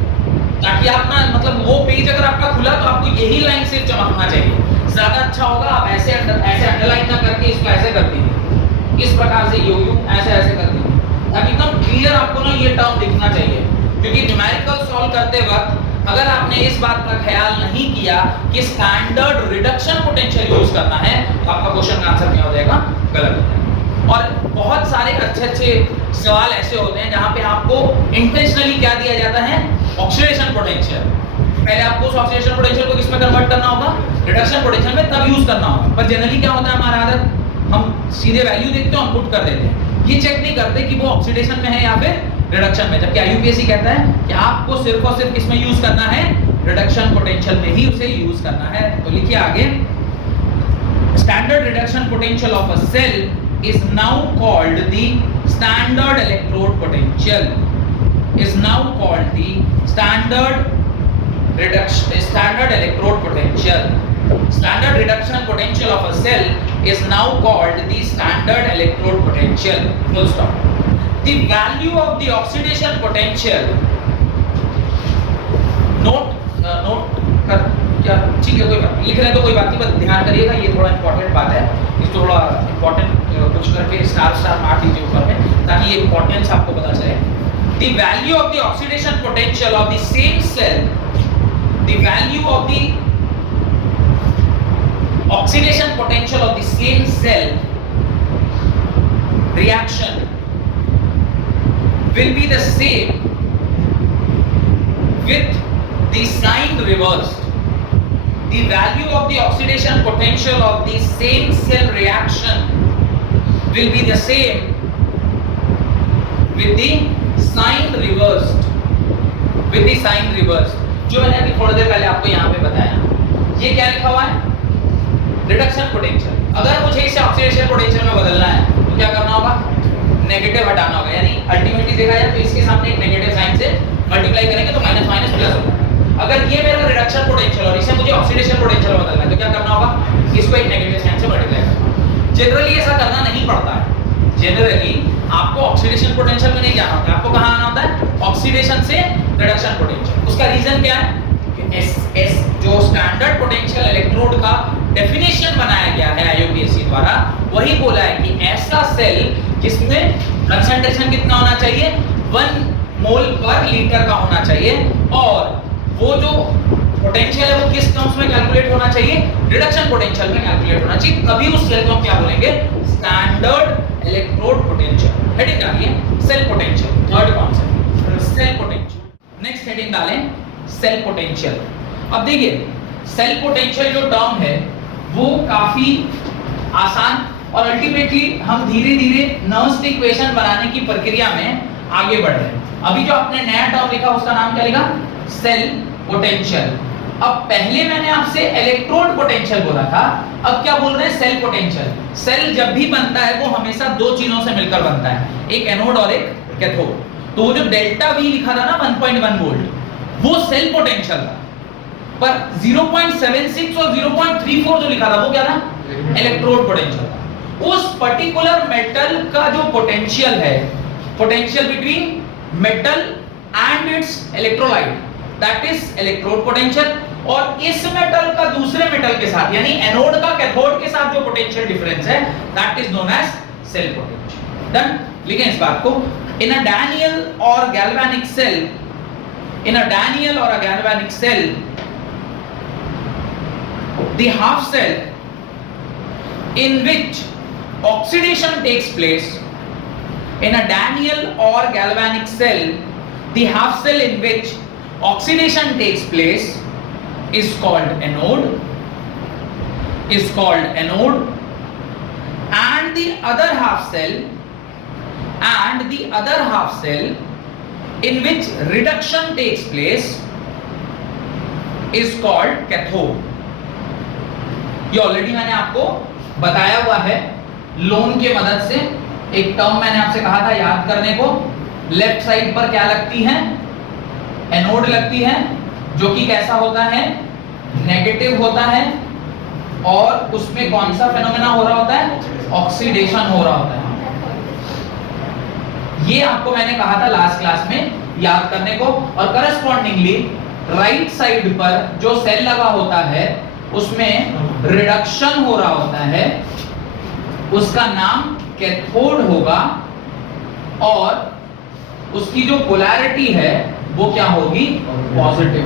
ताकि आप ना मतलब वो पेज अगर आपका खुला तो आपको यही लाइन सिर्फ चमकना चाहिए, ज्यादा अच्छा होगा आप ऐसे अंडरलाइन ना करके इसको ऐसे कर दीजिए, इस प्रकार से यू ऐसे ऐसे कर दीजिए ताकि एकदम क्लियर आपको ना ये टर्म दिखना चाहिए, क्योंकि न्यूमेरिकल सॉल्व करते वक्त अगर आपने इस बात का ख्याल नहीं किया कि स्टैंडर्ड रिडक्शन पोटेंशियल यूज करना है तो आपका क्वेश्चन का आंसर क्या हो जाएगा, गलत हो जाएगा। और बहुत सारे अच्छे सवाल ऐसे होते हैं जहां पे आपको इंटेंशनली क्या दिया जाता है, ऑक्सीडेशन पोटेंशियल, पहले आपको उस ऑक्सीडेशन पोटेंशियल को किस में कन्वर्ट करना होगा, रिडक्शन पोटेंशियल में, तब यूज करना होगा। पर जनरली क्या होता है हमारा आदत, हम सीधे वैल्यू देखते हैं और पुट कर देते हैं, ये चेक नहीं करते कि वो ऑक्सीडेशन में है या फिर रिडक्शन में, जबकि आईयूपीएससी कहता है कि आपको सिर्फ और सिर्फ किसमें यूज करना है, रिडक्शन पोटेंशियल में ही उसे यूज करना है। तो लिखिए आगे, standard reduction potential of a cell is now called the standard electrode potential, is now called the standard electrode potential, standard reduction potential of a cell is now called the standard electrode potential, full stop. The value of the oxidation potential, note कर क्या, ठीक है कोई बात लिख रहे हैं तो कोई बात नहीं, बस ध्यान करिएगा ये थोड़ा इंपॉर्टेंट बात है, इसको थोड़ा इंपॉर्टेंट कुछ करके स्टार मार दीजिए ऊपर में ताकि ये इंपॉर्टेंस आपको पता चले। The value of the oxidation potential of the same cell, the value of the oxidation potential of the same cell reaction will be the same with the sign reversed. The value of the oxidation potential of the same cell reaction will be the same with the sign reversed. With the sign reversed. जो मैंने अभी थोड़ी देर पहले आपको यहाँ पे बताया, ये क्या लिखा हुआ है, रिडक्शन पोटेंशियल। अगर मुझे इसे ऑक्सीडेशन पोटेंशियल में बदलना है तो क्या करना होगा, नेगेटिव हटाना होगा, यानी अल्टीमेटली देखा जाए तो इसके सामने एक नेगेटिव साइन से मल्टीप्लाई करेंगे तो माइनस माइनस प्लस होगा। अगर ये मेरा रिडक्शन पोटेंशियल और इसे मुझे ऑक्सीडेशन पोटेंशियल में बदलना है तो क्या करना होगा, इसको एक नेगेटिव साइन से मल्टीप्लाई करना। जनरली ऐसा करना नहीं पड़ता है, जनरली आपको ऑक्सीडेशन पोटेंशियल में नहीं जाना होता, आपको कहां आना होता है, ऑक्सीडेशन से रिडक्शन पोटेंशियल। उसका रीजन क्या है कि एस जो स्टैंडर्ड पोटेंशियल इलेक्ट्रोड का डेफिनेशन बनाया गया है आईयूपीएससी द्वारा, वही बोला है कि ऐसा सेल जिसमें कंसंट्रेशन कितना होना चाहिए, 1 मोल पर लीटर का होना चाहिए, और वो जो पोटेंशियल है वो किस टर्म्स में कैलकुलेट होना चाहिए, रिडक्शन पोटेंशियल में कैलकुलेट होना चाहिए, तभी उस सेल को हम क्या बोलेंगे, स्टैंडर्ड इलेक्ट्रोड पोटेंशियल। हेडिंग डालिए cell potential, third concept cell potential. Next heading डालें सेल पोटेंशियल। अब देखिए सेल पोटेंशियल जो टर्म है वो काफी आसान, और अल्टीमेटली हम धीरे धीरे नर्व्स इक्वेशन बनाने की प्रक्रिया में आगे बढ़ रहे हैं। अभी जो आपने नया टर्म लिखा उसका नाम क्या लिखा, सेल पोटेंशियल। अब पहले मैंने आपसे इलेक्ट्रोड पोटेंशियल बोला था, अब क्या बोल रहे हैं, सेल पोटेंशियल। सेल जब भी बनता है वो हमेशा दो चीजों से मिलकर बनता है, एक एनोड और एक कैथोड। तो वो जो डेल्टा वी लिखा था ना 1.1 वोल्ट, वो सेल पोटेंशियल था, पर 0.76 और 0.34 जो लिखा था वो क्या था, इलेक्ट्रोड पोटेंशियल था। उस पर्टिकुलर मेटल का जो पोटेंशियल है, potential between metal and it's electrolyte, that is electrode potential. और इस मेटल का दूसरे मेटल के साथ, यानी एनोड का कैथोड के साथ जो पोटेंशियल डिफरेंस है, that is known as cell potential. Done, लिखें इस बात को। इन अ डैनियल और galvanic cell, in a Daniell or a galvanic cell, the half cell in which oxidation takes place, in a Daniell or galvanic cell, the half cell in which oxidation takes place is called anode, and the other half cell in which reduction takes place is called cathode. ये already मैंने आपको बताया हुआ है loan के मदद से। एक टर्म मैंने आपसे कहा था याद करने को, लेफ्ट साइड पर क्या लगती है, एनोड लगती है, जो कि कैसा होता है, नेगेटिव होता है, और उसमें कौन सा फेनोमेना हो रहा होता है, ऑक्सीडेशन हो रहा होता है। ये आपको मैंने कहा था लास्ट क्लास में याद करने को। और करस्पॉन्डिंगली राइट साइड पर जो सेल लगा होता है उसमें रिडक्शन हो रहा होता है, उसका नाम कैथोड होगा, और उसकी जो पोलैरिटी है वो क्या होगी, पॉजिटिव।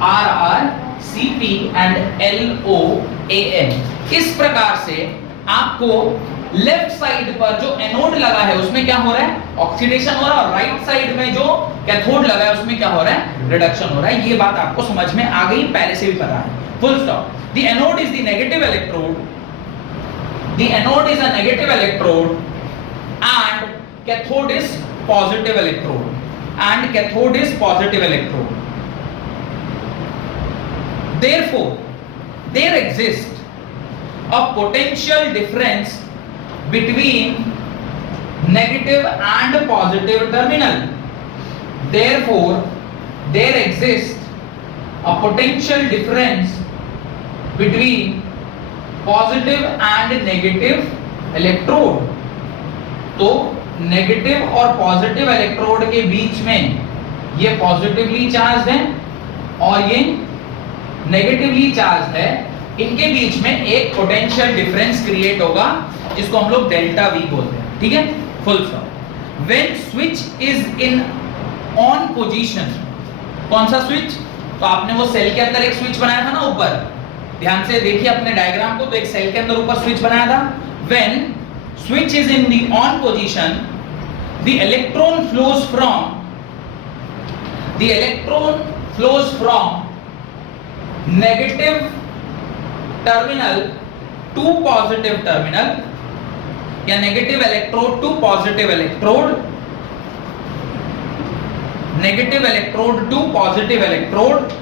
RrCp and LOAN। इस प्रकार से आपको लेफ्ट साइड पर जो एनोड लगा है उसमें क्या हो रहा है, ऑक्सीडेशन हो रहा है, और राइट साइड में जो कैथोड लगा है उसमें क्या हो रहा है, रिडक्शन हो रहा है। ये बात आपको समझ में आ गई, पहले से भी पता है। Full stop. The anode is the negative electrode, the anode is a negative electrode and cathode is positive electrode, and cathode is positive electrode. Therefore, there exists a potential difference between negative and positive terminal. Therefore, there exists a potential difference between positive and negative electrode. तो negative और positive electrode के बीच में ये positively charge है और ये negatively charge है, इनके बीच में एक पोटेंशियल डिफरेंस क्रिएट होगा जिसको हम लोग डेल्टा वी बोलते हैं। ठीक है, full stop. When switch is in on position, कौन सा स्विच, तो आपने वो सेल के अंदर एक स्विच बनाया था ना ऊपर, ध्यान से देखिए अपने डायग्राम को, तो एक सेल के अंदर ऊपर स्विच बनाया था। When switch is in the on position, the electron flows from negative terminal to positive terminal, या negative electrode to positive electrode, negative electrode to positive electrode,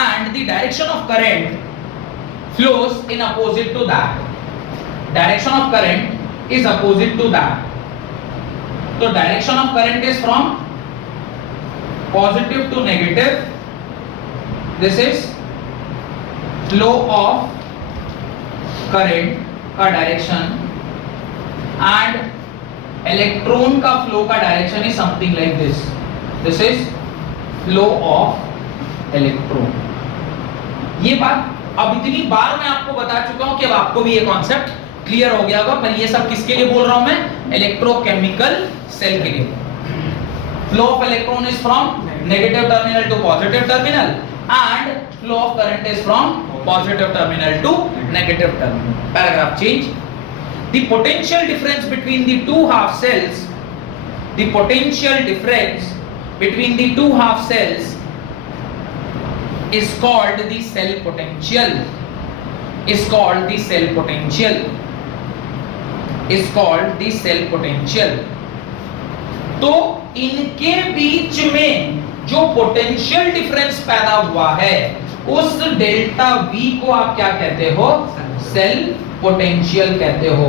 and the direction of current flows in opposite to that. Direction of current is opposite to that. So direction of current is from positive to negative. This is flow of current का direction, and electron का flow का direction is something like this. This is flow of electron. ये बात अब इतनी बार मैं आपको बता चुका हूं कि अब आपको भी ये कॉन्सेप्ट क्लियर हो गया होगा, पर ये सब किसके लिए बोल रहा हूं मैं, इलेक्ट्रोकेमिकल सेल के लिए। Flow of electron is from negative terminal to positive terminal, and flow of current is from positive terminal to negative terminal. Paragraph change. The potential difference between the two half cells, the potential difference between the two half cells is called the cell potential. Is called the cell potential. Is called the cell potential. तो इनके बीच में जो potential difference पैदा हुआ है उस delta we को आप क्या कहते हो, सेल पोटेंशियल कहते हो।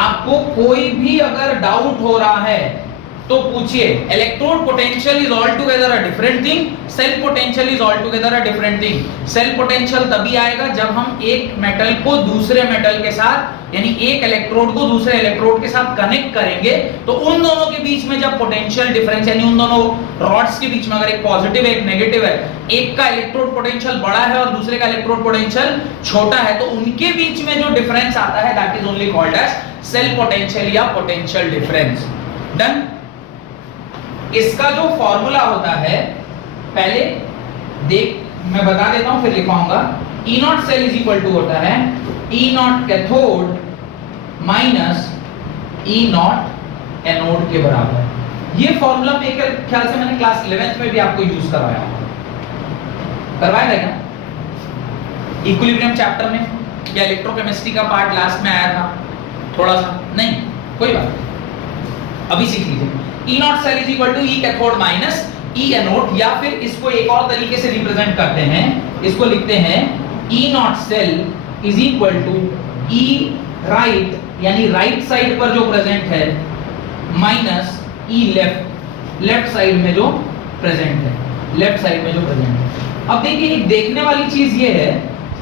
आपको कोई भी अगर डाउट हो रहा है तो पूछिए, electrode potential is all together a different thing, cell potential is all together a different thing. Cell potential तभी आएगा जब हम एक मेटल को दूसरे मेटल के साथ, यानी एक इलेक्ट्रोड को दूसरे इलेक्ट्रोड के साथ कनेक्ट करेंगे, तो उन दोनों के बीच में जब पोटेंशियल डिफरेंस, यानी उन दोनों रॉड्स के बीच में अगर एक पॉजिटिव एक नेगेटिव है, एक का इलेक्ट्रोड पोटेंशियल बड़ा है और दूसरे का इलेक्ट्रोड पोटेंशियल छोटा है, तो उनके बीच में जो डिफरेंस आता है that is only called as cell potential या पोटेंशियल डिफरेंस। डन। इसका जो फॉर्मूला होता है पहले देख, मैं बता देता हूं फिर लिखवाऊंगा। E not cell is equal to होता है E not cathode minus E not anode के बराबर। ये फॉर्मूला मेरे ख्याल से मैंने क्लास 11th में भी आपको यूज करवाया, करवाया था क्या इक्विलिब्रियम चैप्टर में, या इलेक्ट्रोकेमिस्ट्री का पार्ट लास्ट में आया था थोड़ा सा, नहीं कोई बात नहीं, अभी सीख लीजिए। E not cell is equal to E cathode minus E anode, या फिर इसको एक और तरीके से रिप्रेजेंट करते हैं, इसको लिखते हैं E not cell is equal to E right, यानी राइट साइड पर जो प्रेजेंट है, minus E left, left side में जो प्रेजेंट है, लेफ्ट साइड में जो प्रेजेंट है। अब देखिए एक देखने वाली चीज ये है,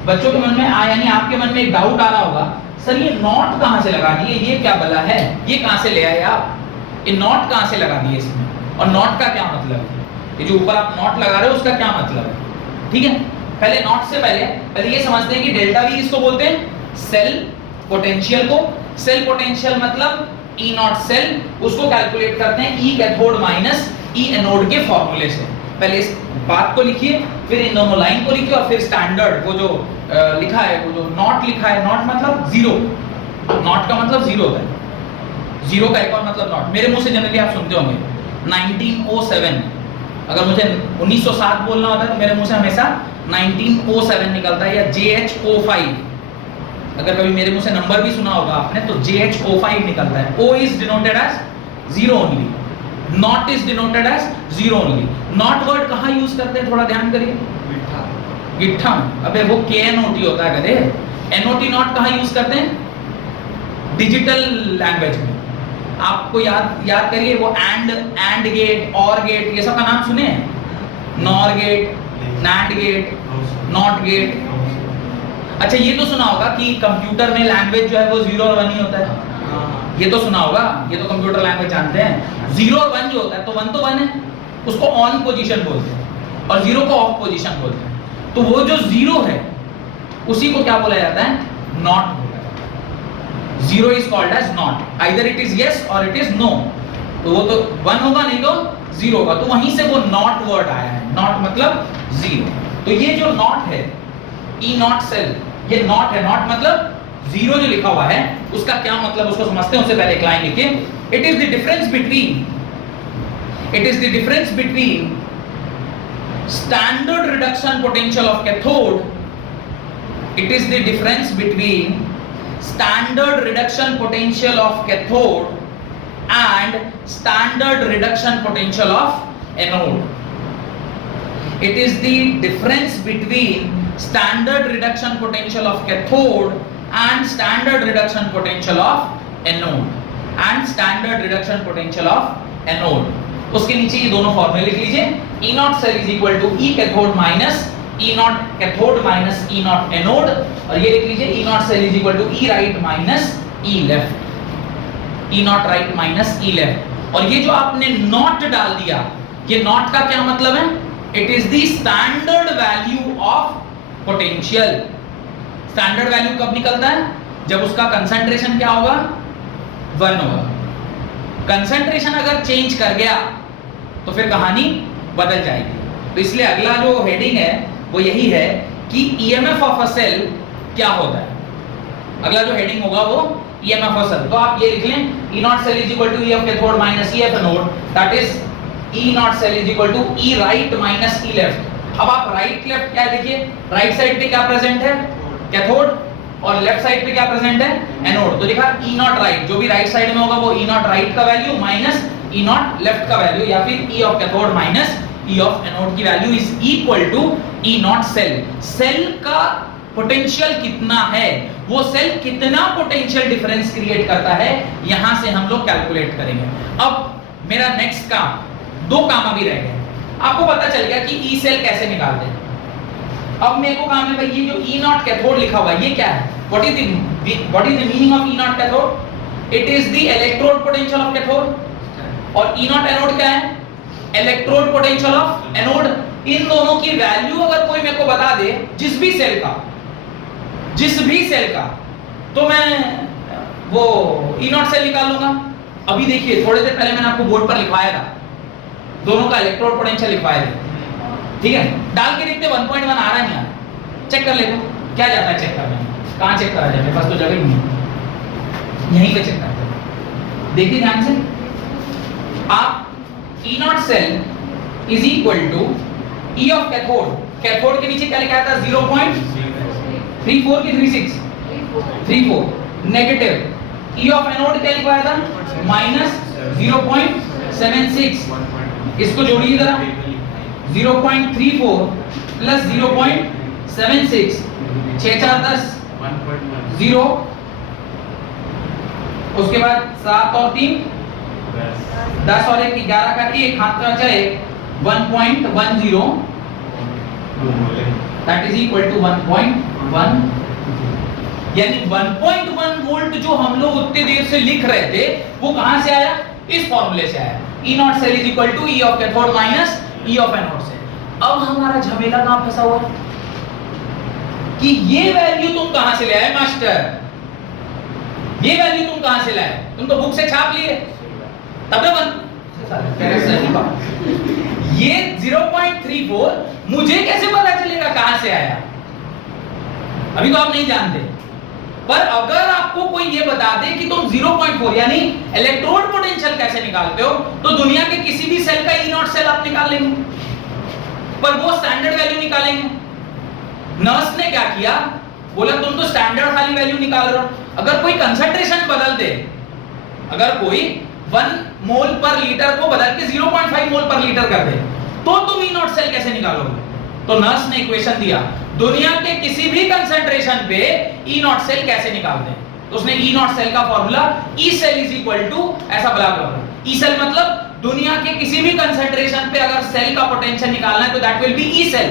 बच्चों के मन में यानी आपके मन में एक डाउट आ रहा होगा, सर ये नॉट कहां से लगा दिए, ये क्या बला है, ये कहां से ले आए आप, ये नॉट कहां से लगा दिए इसमें, और नॉट का क्या मतलब है, ये जो ऊपर आप नॉट लगा रहे हो उसका क्या मतलब है। ठीक है, पहले नॉट से पहले ये समझते हैं कि डेल्टा वी किसको बोलते हैं, सेल पोटेंशियल को। सेल पोटेंशियल मतलब ई नॉट सेल, उसको कैलकुलेट करते हैं ई कैथोड माइनस ई एनोड के फॉर्मूले से। पहले इस बात को लिखिए, फिर इन दोनों लाइन को लिखिए, और फिर स्टैंडर्ड वो जो लिखा है, वो जो नॉट लिखा है, नॉट मतलब जीरो, नॉट का मतलब जीरो होता है, जीरो का एक और मतलब नॉट। मेरे मुंह से जनरली आप सुनते होंगे 1907, अगर मुझे 1907 बोलना होता है तो मेरे मुंह से हमेशा 1907 निकलता है, या JH05। अगर कभी मेरे मुंह से नंबर भी सुना होगा आपने तो JH05 निकलता है। O is denoted as zero only, not is denoted as zero only। not word कहाँ यूज करते हैं, थोड़ा ध्यान करिए, गिट्ठा में। अबे वो KNOT होता है गधे, NOT नॉट कहाँ यूज करते हैं, डिजिटल लैंग्वेज में। आपको याद करिए वो एंड गेट, और गेट, ये सब का नाम सुने हैं, nor gate, nand gate, not gate. अच्छा ये तो सुना होगा कि कंप्यूटर में लैंग्वेज जो है वो 0 और 1 ही होता है, ये तो सुना होगा, ये तो कंप्यूटर लैंग्वेज जानते हैं। 0 और 1 जो होता है, तो 1 तो 1 है, उसको ऑन पोजीशन बोलते हैं, और 0 को ऑफ पोजीशन बोलते हैं। तो वो जो 0 है उसी को क्या बोला जाता है, not. 0 is called as not, either it is yes or it is no। तो वो तो 1 होगा, नहीं तो 0 होगा, तो वहीं से वो not वर्ड आया है, not मतलब 0। तो ये जो not है, E नॉट सेल, ये not है, not मतलब 0 जो लिखा हुआ है उसका क्या मतलब, उसको समझते हैं। उससे पहले एक लाइन लिखिए, it is the difference between standard reduction potential of cathode, it is the difference between standard reduction potential of cathode and standard reduction potential of anode। It is the difference between standard reduction potential of cathode and standard reduction potential of anode, and standard reduction potential of anode। उसके नीचे ये दोनों फॉर्मूले लिख लीजिए, E not cell is equal to E cathode minus E not cathode minus E not anode, और ये लिख लीजिए E not cell is equal to E right minus E left, E not right minus E left. और ये जो आपने not डाल दिया, ये नॉट का क्या मतलब है, it is the standard value of potential. Standard value कब निकलता है, जब उसका कंसंट्रेशन क्या होगा, 1 होगा। कंसंट्रेशन अगर चेंज कर गया तो फिर कहानी बदल जाएगी। तो इसलिए अगला जो हेडिंग है वो यही है कि ईएमएफ ऑफ अ सेल क्या होता है। अगला जो हेडिंग होगा वो ईएमएफ ऑफ सेल। तो आप ये लिख लें, E not cell is equal to E of cathode minus E of anode, that is E not cell is equal to E right minus E left. अब आप राइट लेफ्ट क्या देखिए, right side पे क्या प्रेजेंट है, cathode, और left side पे क्या प्रेजेंट है, एनोड। तो लिखा E नॉट राइट, जो भी राइट साइड में होगा वो E नॉट राइट का value minus E nought left का वैल्यू, या फिर E of cathode minus E of anode की value is equal to E not cell. Cell का पोटेंशियल कितना है, वो सेल कितना पोटेंशियल डिफरेंस क्रिएट करता है, यहां से हम लोग कैलकुलेट करेंगे। अब मेरा नेक्स्ट काम, 2 काम अभी रह गए। आपको पता चल गया कि E सेल कैसे निकालते हैं। अब मेरे को काम है भाई, ये जो E नॉट कैथोड लिखा हुआ है ये क्या है, what is the meaning of E not cathode, it is the electrode potential of cathode, और E नॉट एनोड क्या है, इलेक्ट्रोड पोटेंशियल ऑफ एनोड। इन दोनों की वैल्यू अगर कोई मेरे को बता दे, जिस भी सेल का, तो मैं वो E नॉट सेल निकाल लूंगा। अभी देखिए, थोड़ी देर पहले मैंने आपको बोर्ड पर लिखवाया था, दोनों का इलेक्ट्रोड पोटेंशियल लिखवाया था, ठीक है। डाल के देखते 1.1 आ रहा है, नहीं आ रहा, चेक कर लेते क्या जाता है चेक करने, कहां चेक करा जाए, मेरे पास तो जगह ही नहीं है, यहीं पे चेक करते हैं। देखिए ध्यान से, आप E not cell is equal to E of cathode, cathode के नीचे क्या लिखा था, 0.34 की 34 नेगेटिव। E ऑफ एनोड क्या लिखवाया था, माइनस 0.76। इसको जोड़िए जरा, 0.34 प्लस 0.76, 6 4 10, 0, उसके बाद 7 और 3 10 और 1 11 का 1 हाथ में बचा 1.10 दैट इज इक्वल टू 1.1, यानी 1.1 वोल्ट जो हम लोग उतने देर से लिख रहे थे वो कहां से आया? इस फॉर्मूले से आया, E not cell is equal to E of cathode minus E of anode से। अब हमारा झमेला कहां फंसा हुआ है कि ये वैल्यू तुम कहां से ले आए मास्टर? ये वैल्यू तुम कहां से लाए? तुम तो बुक से छाप लिए तब ना बन ये 0.34 मुझे कैसे पता चलेगा कहां से आया? अभी तो आप नहीं जानते, पर अगर आपको कोई ये बता दे कि तुम 0.4 यानी इलेक्ट्रोड पोटेंशियल कैसे निकालते हो, तो दुनिया के किसी भी सेल का ई नॉट सेल आप निकाल लेंगे, पर वो स्टैंडर्ड वैल्यू निकालेंगे। नर्स ने क्या किया, बोला तुम तो स्टैंडर्ड वाली वैल्यू निकाल रहे हो, अगर कोई कंसंट्रेशन बदल दे, अगर कोई 1 मोल पर लीटर को बदल के 0.5 मोल पर लीटर कर दे, तो तुम ई नॉट सेल कैसे निकालोगे? तो नर्स ने इक्वेशन दिया, दुनिया के किसी भी कंसंट्रेशन पे ई नॉट सेल कैसे निकालते हैं, तो उसने ई नॉट सेल का formula E cell is equal to ऐसा बना दिया। ई सेल मतलब दुनिया के किसी भी कंसंट्रेशन पे अगर सेल का पोटेंशियल निकालना है तो that will be E cell,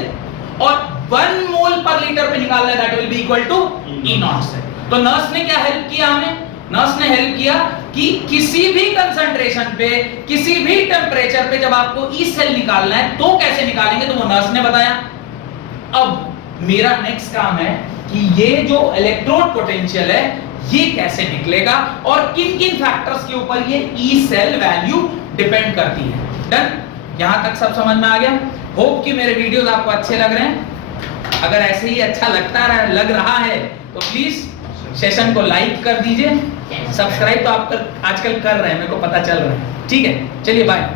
और 1 मोल पर लीटर पे निकालना है that will be equal to E not cell. तो नर्स ने क्या हेल्प किया हमें? नर्स ने हेल्प किया कि किसी भी कंसंट्रेशन पे किसी भी टेंपरेचर पे जब आपको ई सेल निकालना है तो कैसे निकालेंगे, तो वो नर्स ने बताया। अब मेरा नेक्स्ट काम है कि ये जो इलेक्ट्रोड पोटेंशियल है ये कैसे निकलेगा और किन किन फैक्टर्स के ऊपर ये ई सेल वैल्यू डिपेंड करती है। डन? यहां तक सब समझ में आ गया? होप कि मेरे वीडियोस आपको अच्छे लग रहे हैं। अगर ऐसे ही अच्छा लग रहा है तो प्लीज सेशन को लाइक कर दीजिए, सब्सक्राइब तो आप आजकल कर रहे हैं, मेरे को पता चल रहा है। ठीक है, चलिए बाय।